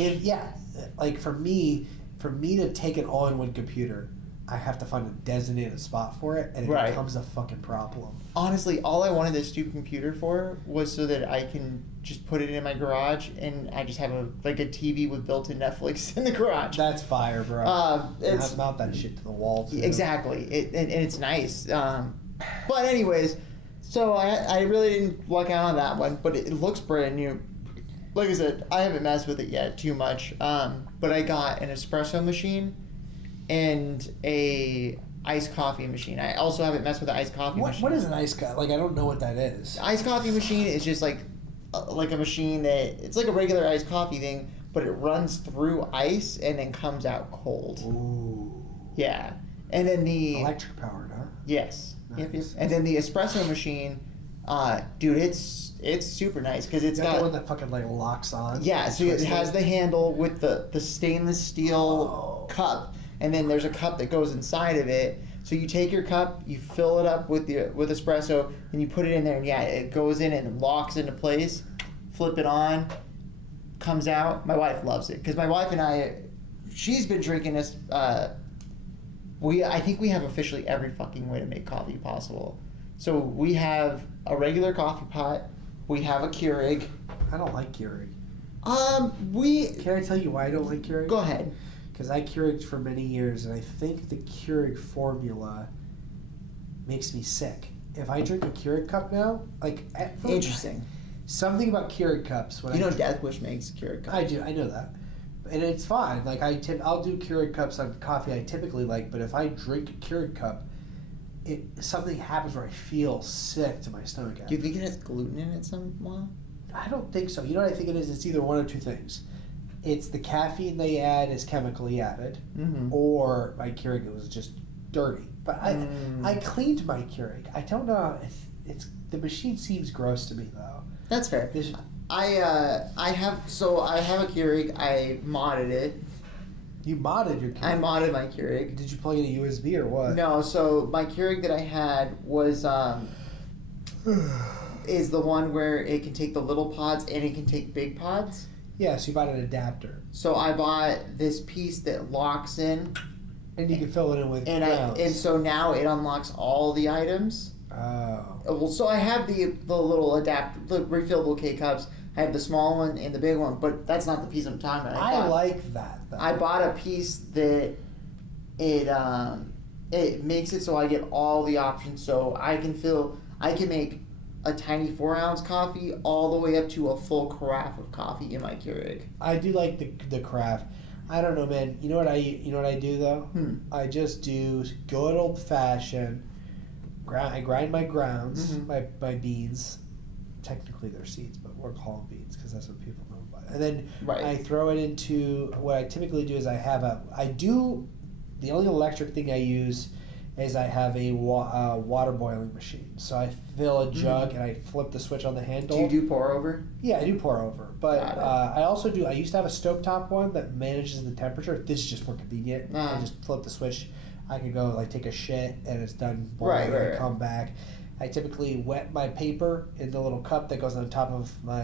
Like for me to take an all-in-one computer, I have to find a designated spot for it, and it becomes a fucking problem. Honestly, all I wanted this stupid computer for was so that I can just put it in my garage, and I just have a TV with built-in Netflix in the garage. That's fire, bro. It's mount that shit to the wall, too. Exactly. And it's nice. But anyways, so I really didn't luck out on that one, but it looks brand new. like I said, I haven't messed with it yet too much. But I got an espresso machine and a iced coffee machine. I also haven't messed with the iced coffee machine. What is an iced coffee? Like, I don't know what that is. Iced coffee machine is just like a machine that it's like a regular iced coffee thing, but it runs through ice and then comes out cold. Ooh. Yeah, and then the electric powered, huh? Yes. Nice. Yep. And then the espresso machine, dude, it's super nice because it's got the one that fucking like locks on. Yeah, so it has the handle with the stainless steel cup, and then there's a cup that goes inside of it. So you take your cup, you fill it up with espresso, and you put it in there, and yeah, it goes in and locks into place. Flip it on, comes out. My wife loves it because my wife and I, she's been drinking this. I think we have officially every fucking way to make coffee possible. So we have a regular coffee pot. We have a Keurig. I don't like Keurig. Can I tell you why I don't like Keurig? Go ahead. Because I Keurigged for many years, and I think the Keurig formula makes me sick. If I drink a Keurig cup now, Interesting. Something about Keurig cups. Death Wish makes Keurig cups. I do. I know that, and it's fine. Like I'll do Keurig cups on coffee I typically like, but if I drink a Keurig cup, something happens where I feel sick to my stomach. Do you think it has gluten in it somehow? I don't think so. You know what I think it is? It's either one of two things. It's the caffeine they add is chemically added, or my Keurig was just dirty. But I cleaned my Keurig. I don't know if it's the machine seems gross to me though. That's fair. I have a Keurig. I modded it. You modded your Keurig? I modded my Keurig. Did you plug in a USB or what? No. So my Keurig that I had was is the one where it can take the little pods and it can take big pods. Yeah, so you bought an adapter. So I bought this piece that locks in. And you can fill it in with grounds. And so now it unlocks all the items. Oh. Well, so I have the little the refillable K-Cups. I have the small one and the big one, but that's not the piece I'm talking about. I like that, though. I bought a piece that it makes it so I get all the options. So I can make a tiny 4-ounce coffee all the way up to a full carafe of coffee in my Keurig. I do like the craft. I don't know, man. You know what I do though? I just do good old fashioned. I grind my grounds, my beans. Technically they're seeds, but we're called beans because that's what people know about it. And then I throw it into what I typically do is the only electric thing I use is I have a water boiling machine. So I fill a jug and I flip the switch on the handle. Do you do pour over? Yeah, I do pour over. But I used to have a stovetop one that manages the temperature. This is just more convenient. I just flip the switch. I can go like take a shit and it's done boiling and come back. I typically wet my paper in the little cup that goes on top of my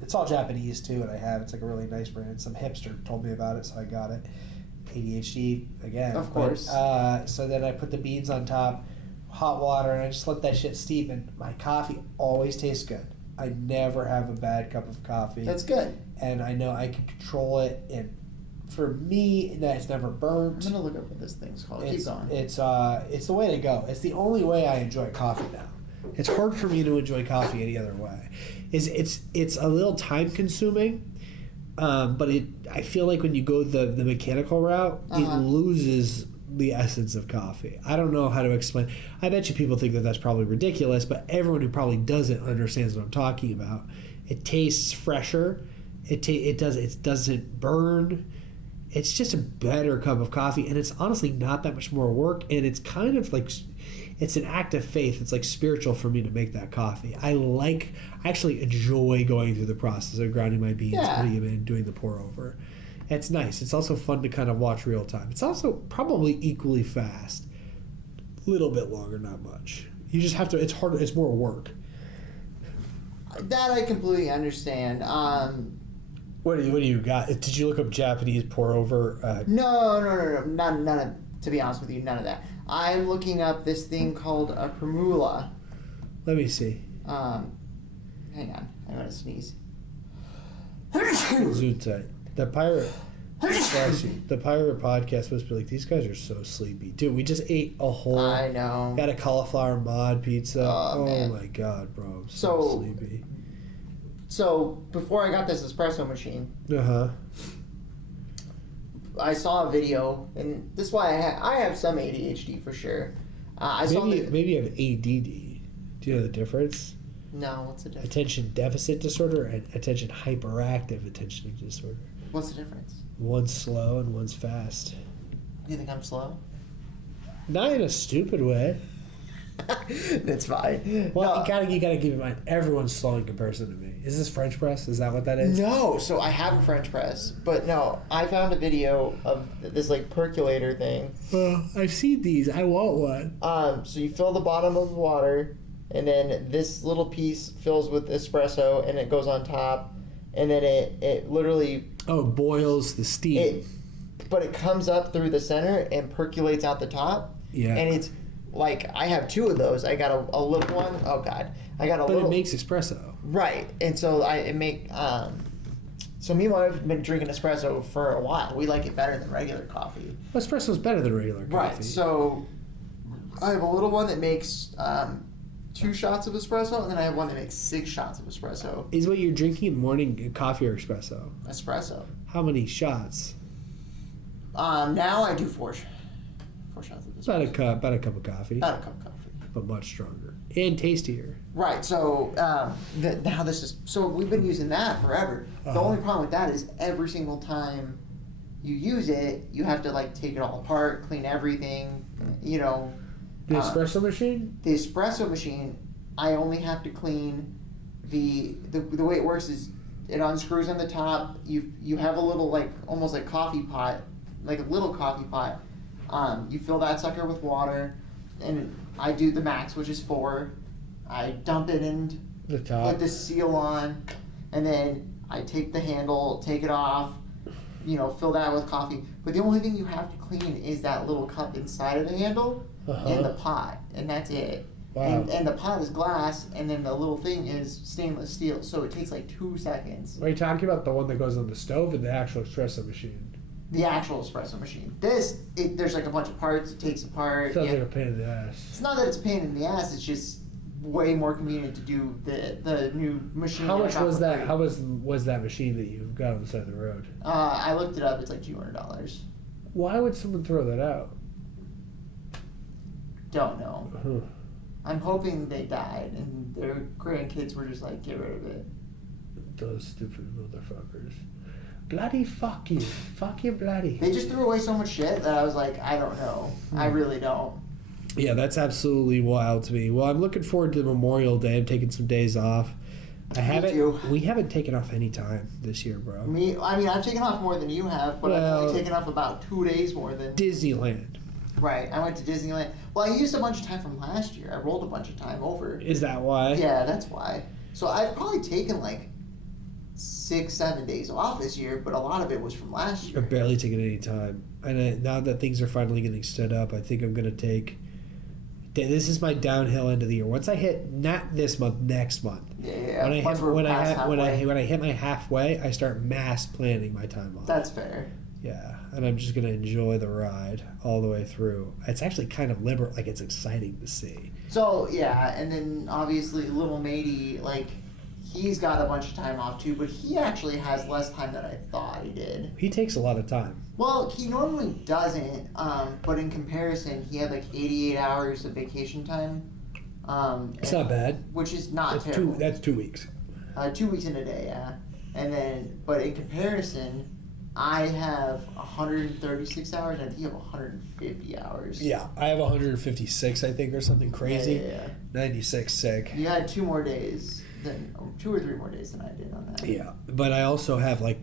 it's all Japanese too, and it's like a really nice brand. Some hipster told me about it, so I got it. ADHD again. Of course. So then I put the beans on top, hot water, and I just let that shit steep, and my coffee always tastes good. I never have a bad cup of coffee. That's good. And I know I can control it, and for me, it's never burnt. I'm gonna look up what this thing's called. Keep going. It's the way to go. It's the only way I enjoy coffee now. It's hard for me to enjoy coffee any other way. It's a little time consuming. But I feel like when you go the mechanical route, it loses the essence of coffee. I don't know how to explain. I bet you people think that that's probably ridiculous, but everyone who probably doesn't understands what I'm talking about. It tastes fresher. It doesn't burn. It's just a better cup of coffee, and it's honestly not that much more work, and it's kind of like it's an act of faith. It's like spiritual for me to make that coffee. I actually enjoy going through the process of grinding my beans, putting them in, doing the pour over. It's nice. It's also fun to kind of watch real time. It's also probably equally fast. A little bit longer, not much. You just have to, it's harder, it's more work. That I completely understand. What do you got? Did you look up Japanese pour over? No. None of, to be honest with you, none of that. I'm looking up this thing called a Primula. Let me see. Hang on. I'm going to sneeze. Zootight. The pirate podcast was like, these guys are so sleepy. Dude, we just ate a whole... I know. Got a cauliflower mod pizza. Oh man. My God, bro. I'm so sleepy. So before I got this espresso machine, Uh-huh. I saw a video, and this is why I have some ADHD for sure. Maybe you have ADD. Do you know the difference? No, what's the difference? Attention deficit disorder and attention hyperactive attention disorder. What's the difference? One's slow and one's fast. Do you think I'm slow? Not in a stupid way. That's fine. Well, No. you gotta keep in mind everyone's slow in comparison to me. Is this French press? Is that what that is? No, so I have a French press, but no, I found a video of this like percolator thing. I've seen these. I want one. So you fill the bottom of the water, and then this little piece fills with espresso, and it goes on top, and then it literally Boils the steam. but it comes up through the center and percolates out the top. Yeah. And it's like I have two of those. I got a little one. Oh God, I got a But little. it makes espresso. Right, and so so me and my wife have been drinking espresso for a while. We like it better than regular coffee. Espresso's better than regular coffee. Right, so I have a little one that makes 2 shots of espresso, and then I have one that makes 6 shots of espresso. Is what you're drinking in the morning coffee or espresso? Espresso. How many shots? Now I do 4 shots of espresso. About a cup of coffee. About a cup of coffee. But much stronger. And tastier. Right, so now this is... So we've been using that forever. The Uh-huh. only problem with that is every single time you use it, you have to like take it all apart, clean everything, you know. The espresso machine? The espresso machine, I only have to clean the way it works is it unscrews on the top. You have a little like almost like coffee pot, like a little coffee pot. You fill that sucker with water, and I do the max, which is 4. I dump it in, The top. put the seal on, and then I take the handle, take it off, fill that with coffee. But the only thing you have to clean is that little cup inside of the handle and the pot, and that's it. Wow. And the pot is glass, and then the little thing is stainless steel, so it takes like 2 seconds. Are you talking about the one that goes on the stove or the actual espresso machine? The actual espresso machine. There's like a bunch of parts it takes apart. Sounds like a pain in the ass. It's not that it's a pain in the ass, it's just way more convenient to do the new machine. How that I much got was for that? free. How was that machine that you got on the side of the road? I looked it up, it's like $200. Why would someone throw that out? Don't know. Huh. I'm hoping they died and their grandkids were just like, get rid of it. Those stupid motherfuckers. Bloody fuck you. Fuck you bloody. They just threw away so much shit that I was like, I don't know. I really don't. Yeah, that's absolutely wild to me. Well, I'm looking forward to Memorial Day. I'm taking some days off. too. We haven't taken off any time this year, bro. I've taken off more than you have, but I've Well- only taken off about 2 days more than... Disneyland. Right, I went to Disneyland. Well, I used a bunch of time from last year. I rolled a bunch of time over. Is that why? Yeah, that's why. So I've probably taken like 6-7 days off this year, but a lot of it was from last year. I've barely taken any time. And now that things are finally getting stood up, I think I'm going to take... This is my downhill end of the year. Once I hit, not this month, next month. Yeah. When I once we're past halfway. when I hit my halfway, I start mass planning my time off. That's fair. Yeah, and I'm just gonna enjoy the ride all the way through. It's actually kind of liberal, like it's exciting to see. So yeah, and then obviously little matey, like he's got a bunch of time off too, but he actually has less time than I thought he did. He takes a lot of time. Well, he normally doesn't, but in comparison, he had like 88 hours of vacation time. It's not bad. Which is not That's terrible. That's 2 weeks. 2 weeks in a day, yeah. And then, but in comparison, I have 136 hours, and he have 150 hours. Yeah, I have 156, I think, or something crazy. Yeah. 96 sick. You had 2 more days than, or 2 or 3 more days than I did on that. Yeah, but I also have like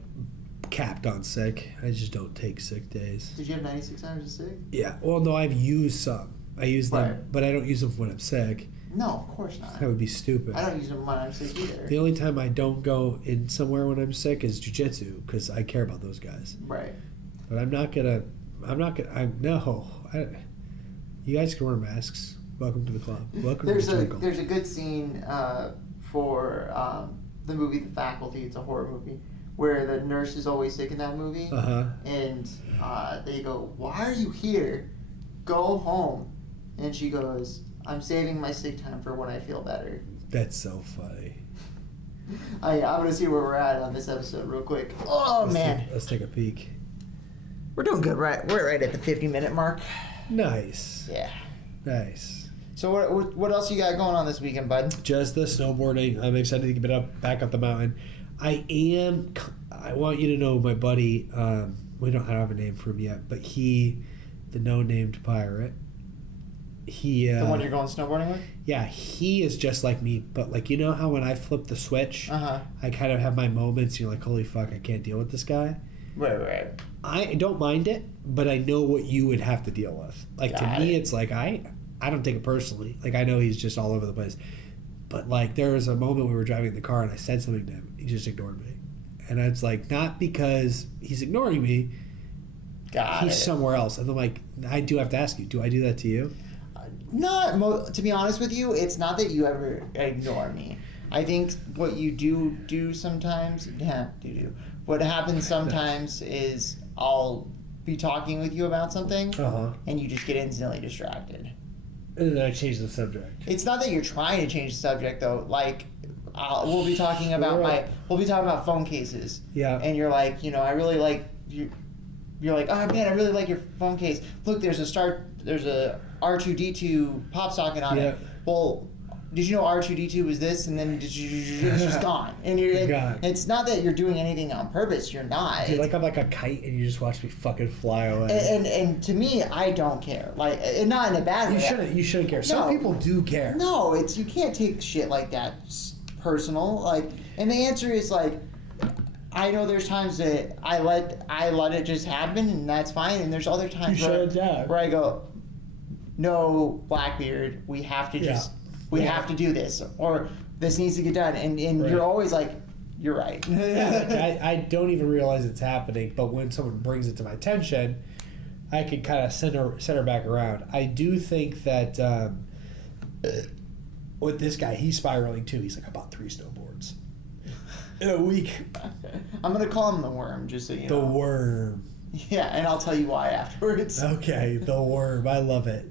capped on sick. I just don't take sick days. Did you have 96 hours of sick? Yeah. Well, no, I've used some. I use them, Right. but I don't use them when I'm sick. No, of course not. That would be stupid. I don't use them when I'm sick either. The only time I don't go in somewhere when I'm sick is jiu-jitsu because I care about those guys. Right. But you guys can wear masks. Welcome to the club. Welcome There's to the a jungle. there's a good scene for the movie The Faculty. It's a horror movie where the nurse is always sick in that movie, and they go, "Why are you here? Go home." And she goes, "I'm saving my sick time for when I feel better." That's so funny. I'm gonna see where we're at on this episode real quick. Oh man, Let's take a peek. we're doing good. We're right at the 50-minute mark. Nice. Yeah. Nice. So what else you got going on this weekend, bud? Just the snowboarding. I'm excited to get back up the mountain. I want you to know my buddy. I don't have a name for him yet, but the no-named pirate. The one you're going snowboarding with? Yeah, he is just like me, but like, you know how when I flip the switch, Uh-huh. I kind of have my moments. You're like, holy fuck, I can't deal with this guy. Right. I don't mind it, but I know what you would have to deal with. Like, Got to me, it. it's like I don't take it personally. Like, I know he's just all over the place, but like there was a moment we were driving in the car and I said something to him. He just ignored me, and it's like not because he's ignoring me. He's somewhere else, and I'm like, I do have to ask you. Do I do that to you? To be honest with you, it's not that you ever ignore me. I think what you do sometimes, what happens sometimes is I'll be talking with you about something, and you just get instantly distracted. And then I change the subject. It's not that you're trying to change the subject though. Like, we'll be talking about phone cases. Yeah. And you're like, I really like you. You're like, oh man, I really like your phone case. Look, there's a R2D2 pop socket on it. Well, did you know R2D2 was this? And then it's just gone. And it's not that you're doing anything on purpose. You're not. You're like, I'm like a kite, and you just watch me fucking fly away. And to me, I don't care. Like, and not in a bad way. You shouldn't care. Some people do care. No, you can't take shit like that personal. Like, and the answer is like, I know there's times that I let it just happen, and that's fine. And there's other times where I go, no, Blackbeard, we have to have to do this, or this needs to get done. And you're always like, you're right. I don't even realize it's happening, but when someone brings it to my attention, I can kind of send her back around. I do think that with this guy, he's spiraling too. He's like, I bought 3 snowboards in a week. I'm going to call him the Worm, just so you know. The Worm. Yeah, and I'll tell you why afterwards. Okay, the Worm. I love it.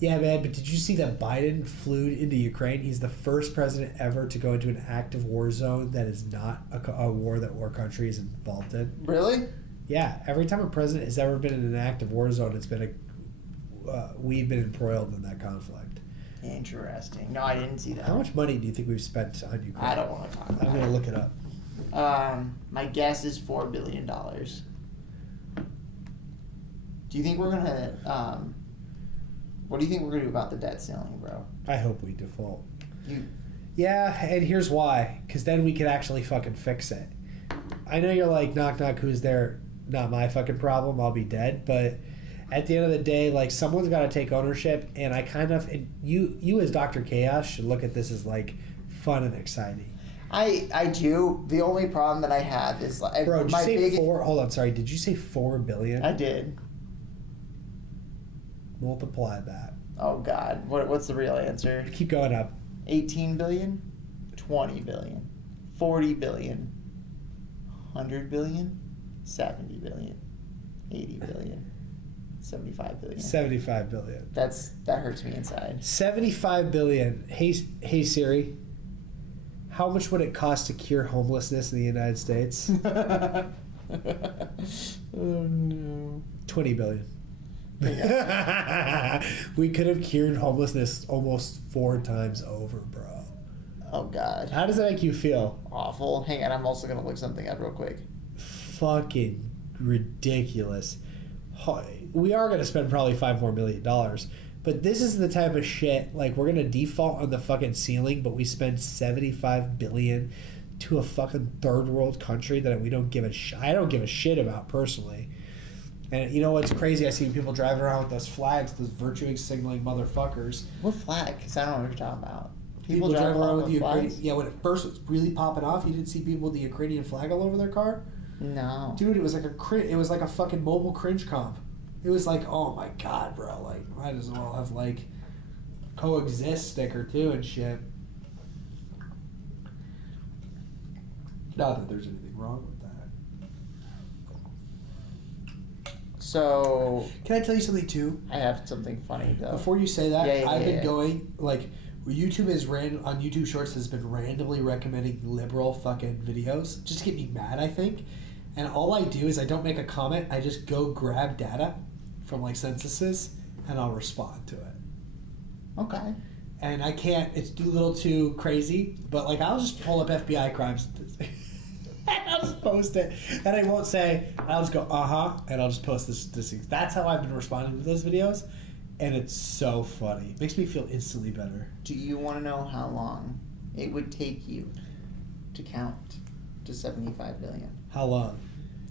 Yeah, man, but did you see that Biden flew into Ukraine? He's the first president ever to go into an active war zone that is not a war that our country is involved in. Really? Yeah, every time a president has ever been in an active war zone, it's been we've been embroiled in that conflict. Interesting. No, I didn't see that. How much money do you think we've spent on Ukraine? I don't want to talk about it. I'm going to look it up. My guess is $4 billion. Do you think we're going to... what do you think we're going to do about the debt ceiling, bro? I hope we default. Yeah, and here's why. Because then we could actually fucking fix it. I know you're like, knock, knock, who's there? Not my fucking problem. I'll be dead. But at the end of the day, like, someone's got to take ownership. And I kind of... You as Dr. Chaos should look at this as, like, fun and exciting. I do. The only problem that I have is... like, bro, did you say 4... Hold on, sorry. Did you say $4 billion? I did. Multiply that. Oh, God. What's the real answer? Keep going up. 18 billion? 20 billion? 40 billion? 100 billion? 70 billion? 80 billion? 75 billion? 75 billion. That hurts me inside. 75 billion. Hey Siri, how much would it cost to cure homelessness in the United States? Oh, no. 20 billion. We could have cured homelessness almost 4 times over, bro. Oh, God. How does that make you feel? Awful. Hang on, I'm also going to look something up real quick. Fucking ridiculous. We are going to spend probably $5 more million, but this is the type of shit, like, we're going to default on the fucking ceiling, but we spend $75 billion to a fucking third world country that we don't give I don't give a shit about personally. And you know what's crazy? I see people driving around with those flags, those virtue signaling motherfuckers. What flag? Because I don't know what you're talking about. People driving around with the Ukrainian... Yeah, when it first was really popping off, you didn't see people with the Ukrainian flag all over their car? No. Dude, it was like a fucking mobile cringe comp. It was like, oh my God, bro. Like, might as well have, like, coexist sticker too and shit. Not that there's anything wrong with that. So... Can I tell you something too? I have something funny, though. Before you say that, I've been going, like, YouTube is on YouTube Shorts has been randomly recommending liberal fucking videos just to get me mad, I think. And all I do is I don't make a comment. I just go grab data from like censuses and I'll respond to it. Okay. And I can't. It's a little too crazy, but like I'll just pull up FBI crimes. And I'll just post it, and I won't say. I'll just go and I'll just post this. That's how I've been responding to those videos, and it's so funny. It makes me feel instantly better. Do you want to know how long it would take you to count to 75 billion? How long?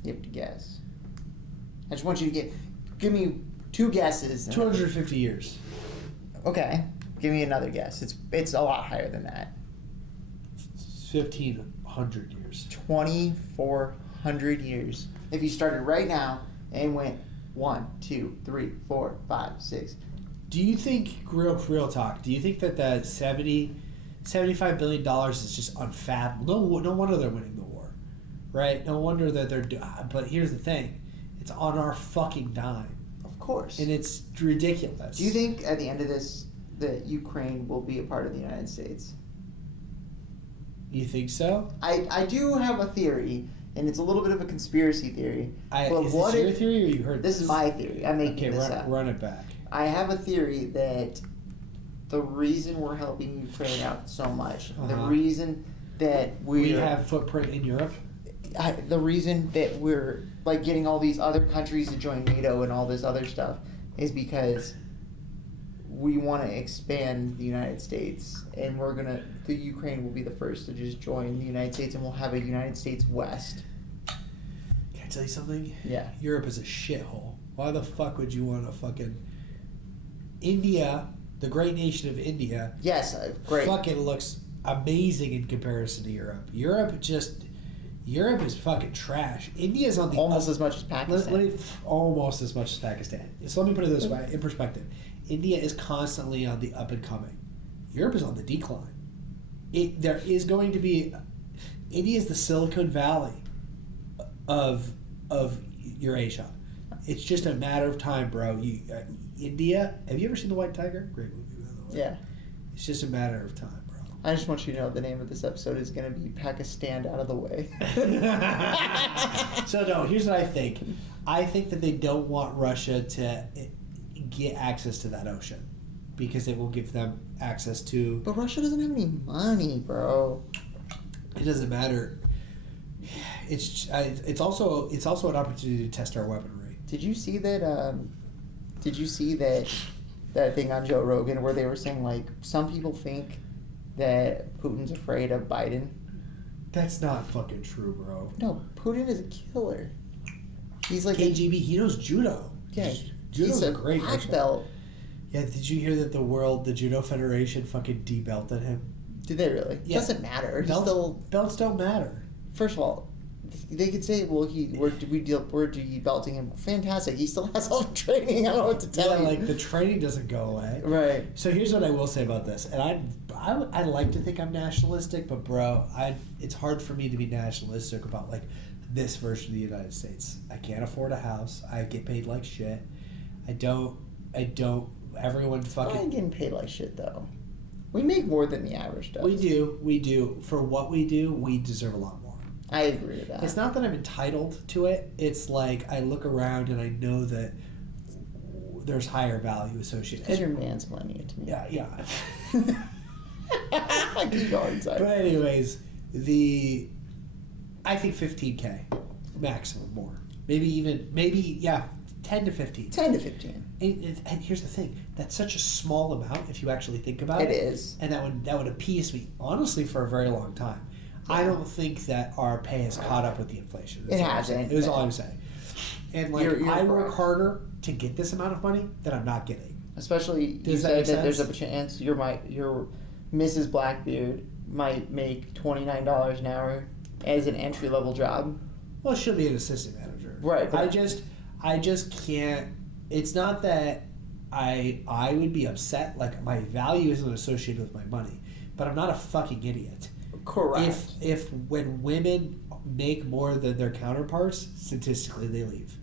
You have to guess. I just want you to give me 2 guesses. 250 years. Okay, give me another guess. It's a lot higher than that. 1,500 years. 2,400 years. If you started right now and went 1, 2, 3, 4, 5, 6. Do you think, real talk, do you think that the $75 billion is just unfathomable? No wonder they're winning the war, right? No wonder that they're... But here's the thing. It's on our fucking dime. Of course. And it's ridiculous. Do you think at the end of this that Ukraine will be a part of the United States? You think so? I do have a theory, and it's a little bit of a conspiracy theory. Is this your theory or you heard this? This is my theory. I'm making this up. Run it back. I have a theory that the reason we're helping Ukraine out so much, the reason that we have footprint in Europe, the reason that we're like getting all these other countries to join NATO and all this other stuff is because we want to expand the United States, and the Ukraine will be the first to just join the United States, and we'll have a United States West. Can I tell you something? Yeah. Europe is a shithole. Why the fuck would you want to fucking... India, the great nation of India... Yes, great. Fucking looks amazing in comparison to Europe. Europe is fucking trash. India's on the... Almost as much as Pakistan. Almost as much as Pakistan. So let me put it this way, in perspective. India is constantly on the up and coming. Europe is on the decline. There is going to be... India is the Silicon Valley of Eurasia. It's just a matter of time, bro. India... Have you ever seen The White Tiger? Great movie, by the way. Yeah. It's just a matter of time, bro. I just want you to know the name of this episode is going to be Pakistan Out of the Way. So, no, here's what I think. I think that they don't want Russia to get access to that ocean because it will give them access to... But Russia doesn't have any money, bro. It doesn't matter. It's also an opportunity to test our weaponry. Did you see that? That thing on Joe Rogan where they were saying like some people think that Putin's afraid of Biden? That's not fucking true, bro. No, Putin is a killer. He's like KGB. He knows judo. Yeah, Judo's he's a great black belt. Yeah, did you hear that the Judo Federation fucking debelted him? Did they really? Yeah. Doesn't matter. Belts don't matter. First of all, they could say, "Well, we're debelting him." Fantastic. He still has all the training. I don't know what to tell you. Like the training doesn't go away. Right. So here's what I will say about this, and I like to think I'm nationalistic, but bro, it's hard for me to be nationalistic about like this version of the United States. I can't afford a house. I get paid like shit. I don't. Everyone fucking... I ain't getting paid like shit, though. We make more than the average does. We do. For what we do, we deserve a lot more. I agree with that. It's not that I'm entitled to it. It's like I look around and I know that there's higher value associated. Because you're mansplaining it to me. Yeah. I keep going, sorry. But anyways, I think 15K maximum more. Maybe 10 to 15. 10 to 15. And here's the thing. That's such a small amount if you actually think about it. It is. And that would appease me, honestly, for a very long time. Yeah. I don't think that our pay has caught up with the inflation. It hasn't. It was all I'm saying. And I work harder to get this amount of money that I'm not getting. Especially, you said that there's a chance your Mrs. Blackbeard might make $29 an hour as an entry-level job. Well, she'll be an assistant manager. Right. But I just can't. It's not that I would be upset. Like, my value isn't associated with my money. But I'm not a fucking idiot. Correct. If when women make more than their counterparts, statistically they leave.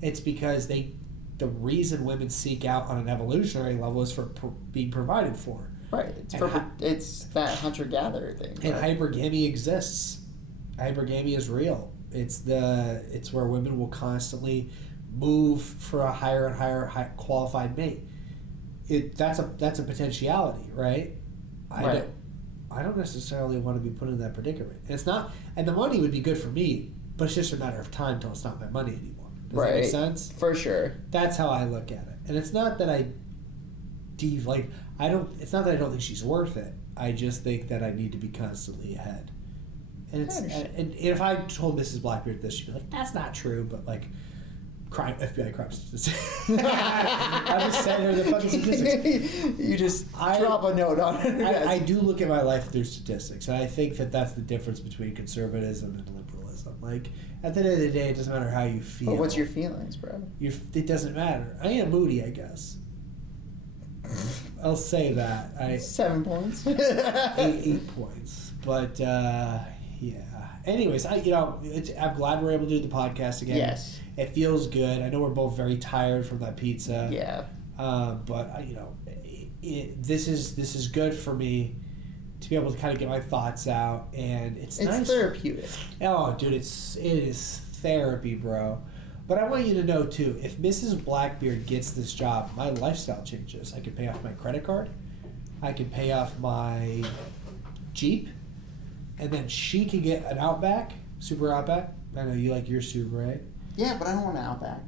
It's because the reason women seek out on an evolutionary level is for being provided for. Right. It's that hunter-gatherer thing. And hypergamy exists. Hypergamy is real. It's where women will constantly move for a higher and higher qualified mate. That's a potentiality, right? I don't necessarily want to be put in that predicament. It's not, and the money would be good for me, but it's just a matter of time till it's not my money anymore. Does that make sense? For sure. That's how I look at it, and it's not that It's not that I don't think she's worth it. I just think that I need to be constantly ahead. And if I told Mrs. Blackbeard this, she'd be like, "That's not true," but like. FBI crime statistics. I just sent her the fucking statistics. You just drop a note on it. I do look at my life through statistics, and I think that that's the difference between conservatism and liberalism. Like, at the end of the day, it doesn't matter how you feel. But what's your feelings, bro? It doesn't matter. I am moody, I guess. I'll say that. 7 points. 8 points. But, yeah. Anyways, I'm glad we're able to do the podcast again. Yes. It feels good. I know we're both very tired from that pizza. Yeah. But this is good for me to be able to kind of get my thoughts out, and it's nice. It's therapeutic. Oh, dude, it is therapy, bro. But I want you to know too, if Mrs. Blackbeard gets this job, my lifestyle changes. I can pay off my credit card. I can pay off my Jeep, and then she can get an Outback, Super Outback. I know you like your Super, right? Yeah, but I don't want an Outback.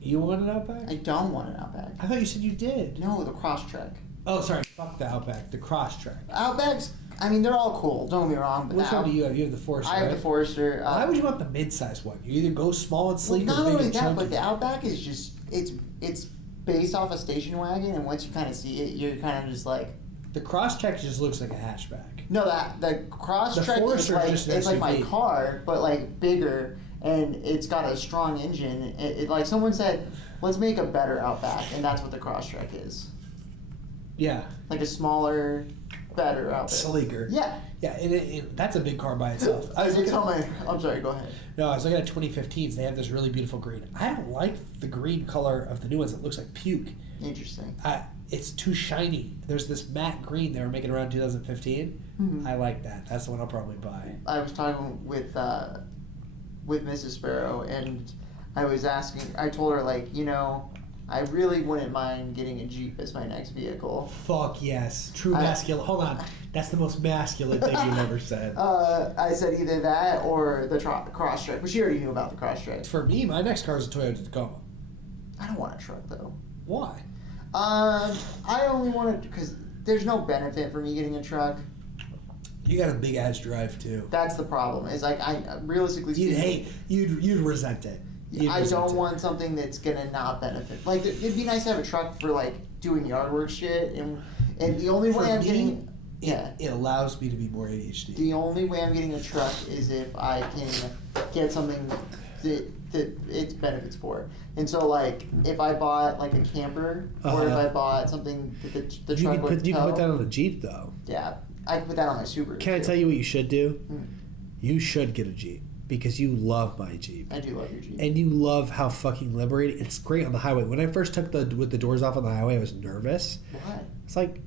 You want an Outback? I don't want an Outback. I thought you said you did. No, the Crosstrek. Oh, sorry. Fuck the Outback. The Crosstrek. Outbacks, I mean, they're all cool. Don't get me wrong. But which one do you have? You have the Forester, I have the Forester. Why would you want the mid-size one? You either go small and sleek well, or big not only and that, chunky. but the Outback is just, it's based off a station wagon, and once you kind of see it, you're kind of just like... The Crosstrek just looks like a hatchback. No, the Crosstrek is like, it's like my car, but like bigger... And it's got a strong engine. It like someone said, let's make a better Outback, and that's what the Crosstrek is. Yeah. Like a smaller, better Outback. Sleeker. Yeah. Yeah, that's a big car by itself. I'm sorry, go ahead. No, I was looking at 2015s. They have this really beautiful green. I don't like the green color of the new ones. It looks like puke. Interesting. It's too shiny. There's this matte green they were making around 2015. Mm-hmm. I like that. That's the one I'll probably buy. I was talking with Mrs. Sparrow, and I told her, like, I really wouldn't mind getting a Jeep as my next vehicle. Fuck yes. True masculine. Hold on. That's the most masculine thing you've ever said. I said either that or the Crosstrek, but she already knew about the Crosstrek. For me, my next car is a Toyota Tacoma. I don't want a truck, though. Why? I only want to, because there's no benefit for me getting a truck. You got a big ass drive too. That's the problem. Is like realistically speaking, you'd resent it. I don't want something that's gonna not benefit. Like it'd be nice to have a truck for like doing yard work shit, and the only way I'm getting it allows me to be more ADHD. The only way I'm getting a truck is if I can get something that it's benefits for. And so like if I bought like a camper or if I bought something that the truck would you can put that on a Jeep though. Yeah. I can put that on my Subaru. Can I tell you what you should do? You should get a Jeep because you love my Jeep. I do love your Jeep. And you love how fucking liberating. It's great on the highway. When I first took with the doors off on the highway, I was nervous. Why? It's like,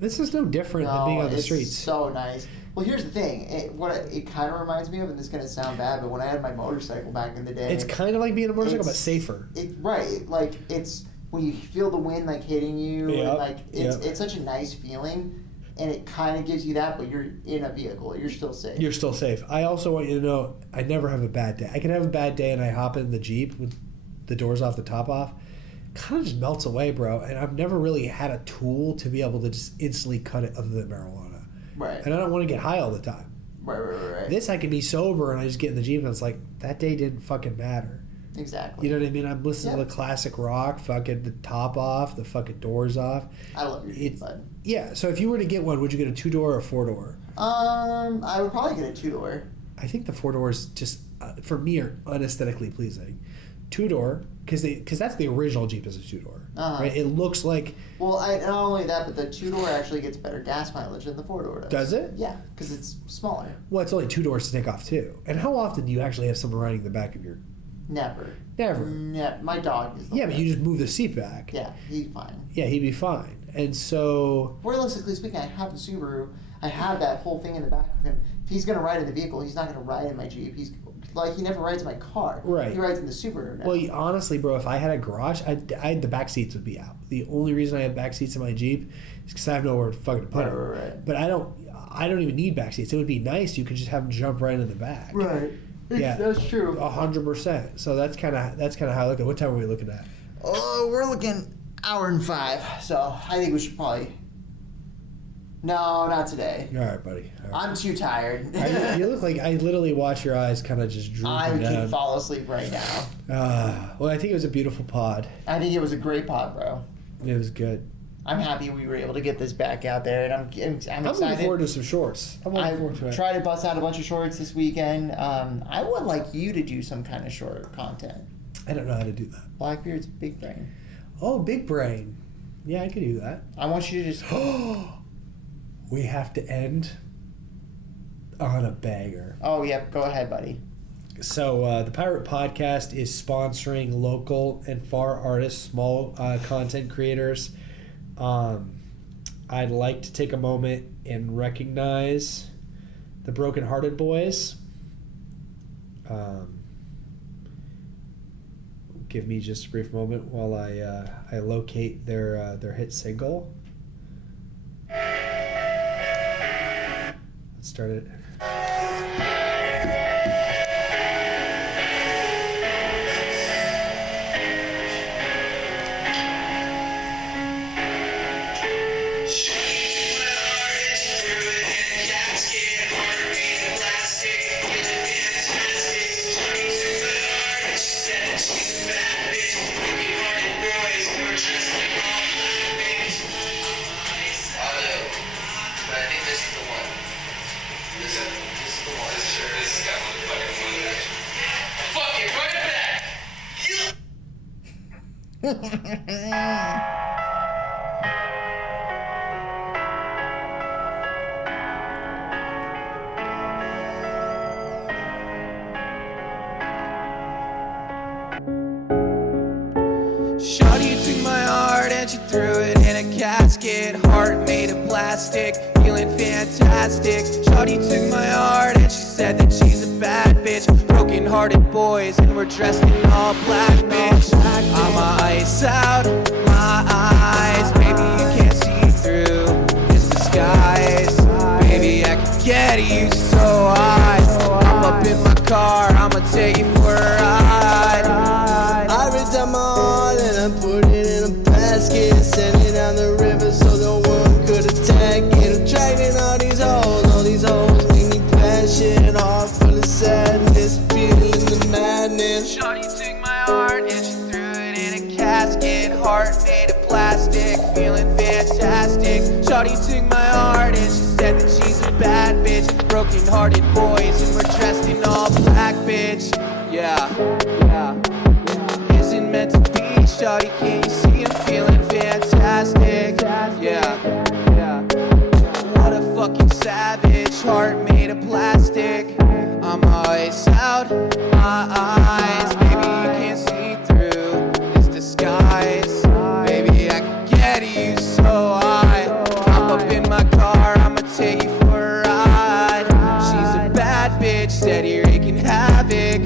this is no different than being on the streets. It's so nice. Well, here's the thing. It kind of reminds me of, and this is going to sound bad, but when I had my motorcycle back in the day. It's kind of like being a motorcycle, but safer. Right. Like, it's when you feel the wind, like, hitting you. Yep. And, like, it's such a nice feeling. And it kind of gives you that, but you're in a vehicle. You're still safe. You're still safe. I also want you to know, I never have a bad day. I can have a bad day and I hop in the Jeep with the doors off, the top off. Kind of just melts away, bro. And I've never really had a tool to be able to just instantly cut it other than marijuana. Right. And I don't want to get high all the time. Right. This, I can be sober and I just get in the Jeep and it's like, that day didn't fucking matter. Exactly. You know what I mean? I'm listening to the classic rock, fucking the top off, the fucking doors off. I love your Jeep, bud. Yeah, so if you were to get one, would you get a 2-door or a 4-door? I would probably get a 2-door. I think the 4 doors just, for me, are unaesthetically pleasing. 2-door, because that's the original Jeep as a 2-door. Right? It looks like... Well, not only that, but the 2-door actually gets better gas mileage than the 4-door does. Does it? Yeah, because it's smaller. Well, it's only 2 doors to take off, too. And how often do you actually have someone riding the back of your Never. Never. My dog is. Yeah, but you just move the seat back. Yeah, he's fine. Yeah, he'd be fine. And so... Realistically speaking, I have the Subaru. I have that whole thing in the back of him. If he's going to ride in the vehicle, he's not going to ride in my Jeep. He's like, he never rides in my car. Right. He rides in the Subaru now. Well, honestly, bro, if I had a garage, the back seats would be out. The only reason I have back seats in my Jeep is because I have nowhere to fucking put them. Right. But I don't even need back seats. It would be nice. You could just have them jump right in the back. Right. Yeah, that's true. 100%. So that's kind of how I look at. What time are we looking at? Oh, we're looking 1:05. So I think we should probably. No, not today. All right, buddy. All right. I'm too tired. You look like I literally watch your eyes kind of just drooping down. I can fall asleep right now. Well, I think it was a beautiful pod. I think it was a great pod, bro. It was good. I'm happy we were able to get this back out there, and I'm excited. I'm looking forward to some shorts. I'm looking forward to it. Tried to bust out a bunch of shorts this weekend. I would like you to do some kind of short content. I don't know how to do that. Blackbeard's big brain. Oh, big brain. Yeah, I could do that. I want you to just... We have to end on a banger. Oh, yeah. Go ahead, buddy. So, the Pirate Podcast is sponsoring local and far artists, small content creators. I'd like to take a moment and recognize the Broken Hearted Boys. Give me just a brief moment while I locate their hit single. Let's start it. Shawty took my heart and she threw it in a casket. Heart made of plastic, feeling fantastic. Shawty took my heart and she said that she's a bad bitch. Broken hearted boys and we're dressed in all black, bitch. I'ma ice out my eyes. Baby, you can't see through this disguise. Baby, I can get you so high. I'm up in my car, I'ma take you for a ride. I ripped out my heart and I put it in a basket. Sent it down the river so no one could attack it. I'm dragging all these hoes make me passion. Heart full of sadness, feeling the madness. Shawty took my heart and she threw it in a casket. Heart made of plastic, feeling fantastic. Shawty took my heart and she said that she's a bad bitch. Broken hearted boys and we're dressed in all black, bitch. Yeah. Isn't meant to be, shawty, can't you see I'm feeling fantastic? Yeah. What a fucking savage, heart made of plastic. I'm ice out my eyes. Baby, you can't see through this disguise. Baby, I can get you so high. Hop up in my car, I'ma take you for a ride. She's a bad bitch, steady wreaking havoc.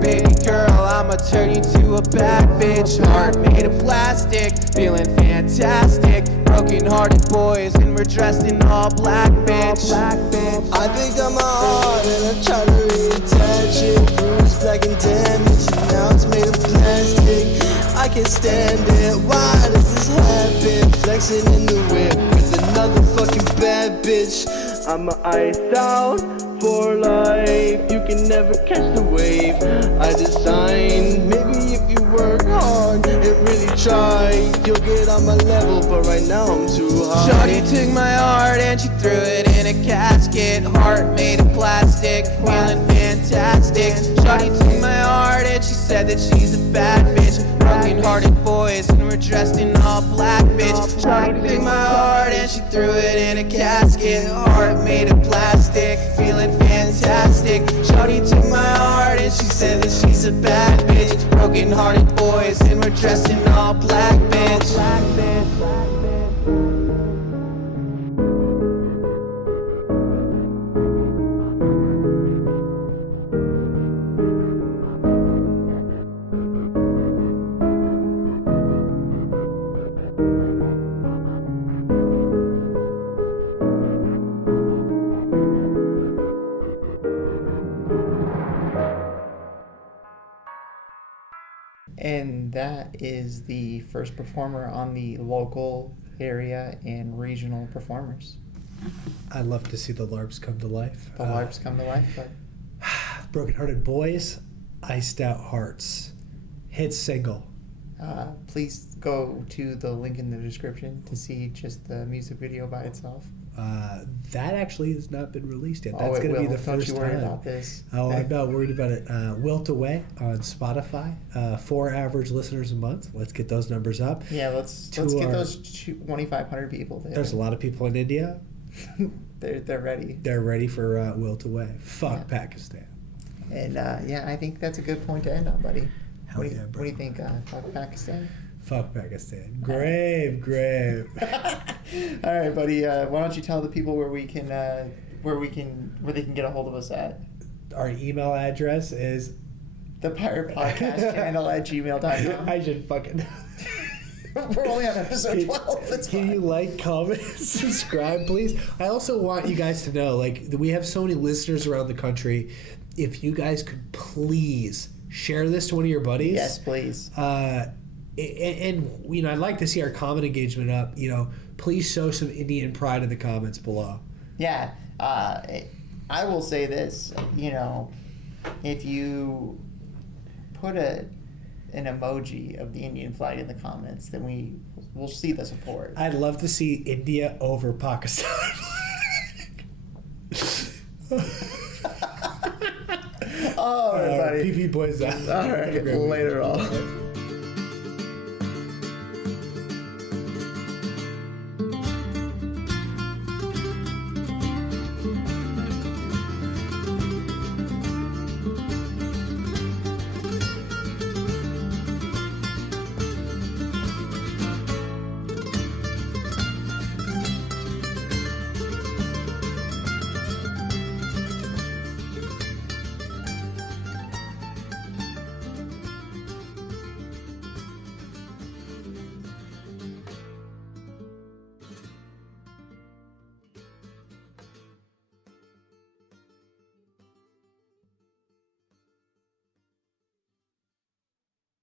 Baby girl, I'ma turn you to a bad bitch. Heart made of plastic, feeling fantastic. Broken hearted boys and we're dressed in all black, bitch. I picked up my heart and I tried to reattach it. Bruised, black and damaged, and now it's made of plastic. I can't stand it, why does this happen? Flexing in the whip with another fucking bad bitch. I'm iced out for life, you can never catch the wave. I designed, maybe if you work hard and really try, you'll get on my level, but right now I'm too high. Shawty took my heart and she threw it in a casket. Heart made of plastic, feeling fantastic. Shawty took my heart and she said that she's a bad bitch. Broken hearted boys and we're dressed in all black, bitch. Shawty took my heart and she threw it in a casket. Heart made of plastic, feeling fantastic. Shawty took my heart and she said that she's a bad bitch. And that is the first performer on the local, area, and regional performers. I'd love to see the LARPs come to life. The LARPs come to life, but Brokenhearted Boys, Iced Out Hearts. Hit single. please go to the link in the description to see just the music video by itself. That actually has not been released yet. That's it going to be will. the first Don't you worry time. about this. Oh, I'm not worried about it. Wilt Away on Spotify. 4 average listeners a month. Let's get those numbers up. Yeah, let's get those 2,500 people there. There's a lot of people in India. They're ready. They're ready for Wilt Away. Fuck Pakistan. And yeah, I think that's a good point to end on, buddy. Hell yeah, What do you think? Fuck Pakistan? Fuck Pakistan. Grave. All right, buddy. Why don't you tell the people where they can get a hold of us at? Our email address is The Pirate Podcast Channel at gmail.com. I should fucking. We're only on episode 12. It's Can fine. you like, comment, subscribe, please? I also want you guys to know, like, we have so many listeners around the country. If you guys could please share this to one of your buddies. Yes, please. And you know, I'd like to see our comment engagement up. You know, please show some Indian pride in the comments below. Yeah. I will say this. You know, if you put an emoji of the Indian flag in the comments, then we'll see the support. I'd love to see India over Pakistan. Oh, everybody. PP boys out. All right, later on.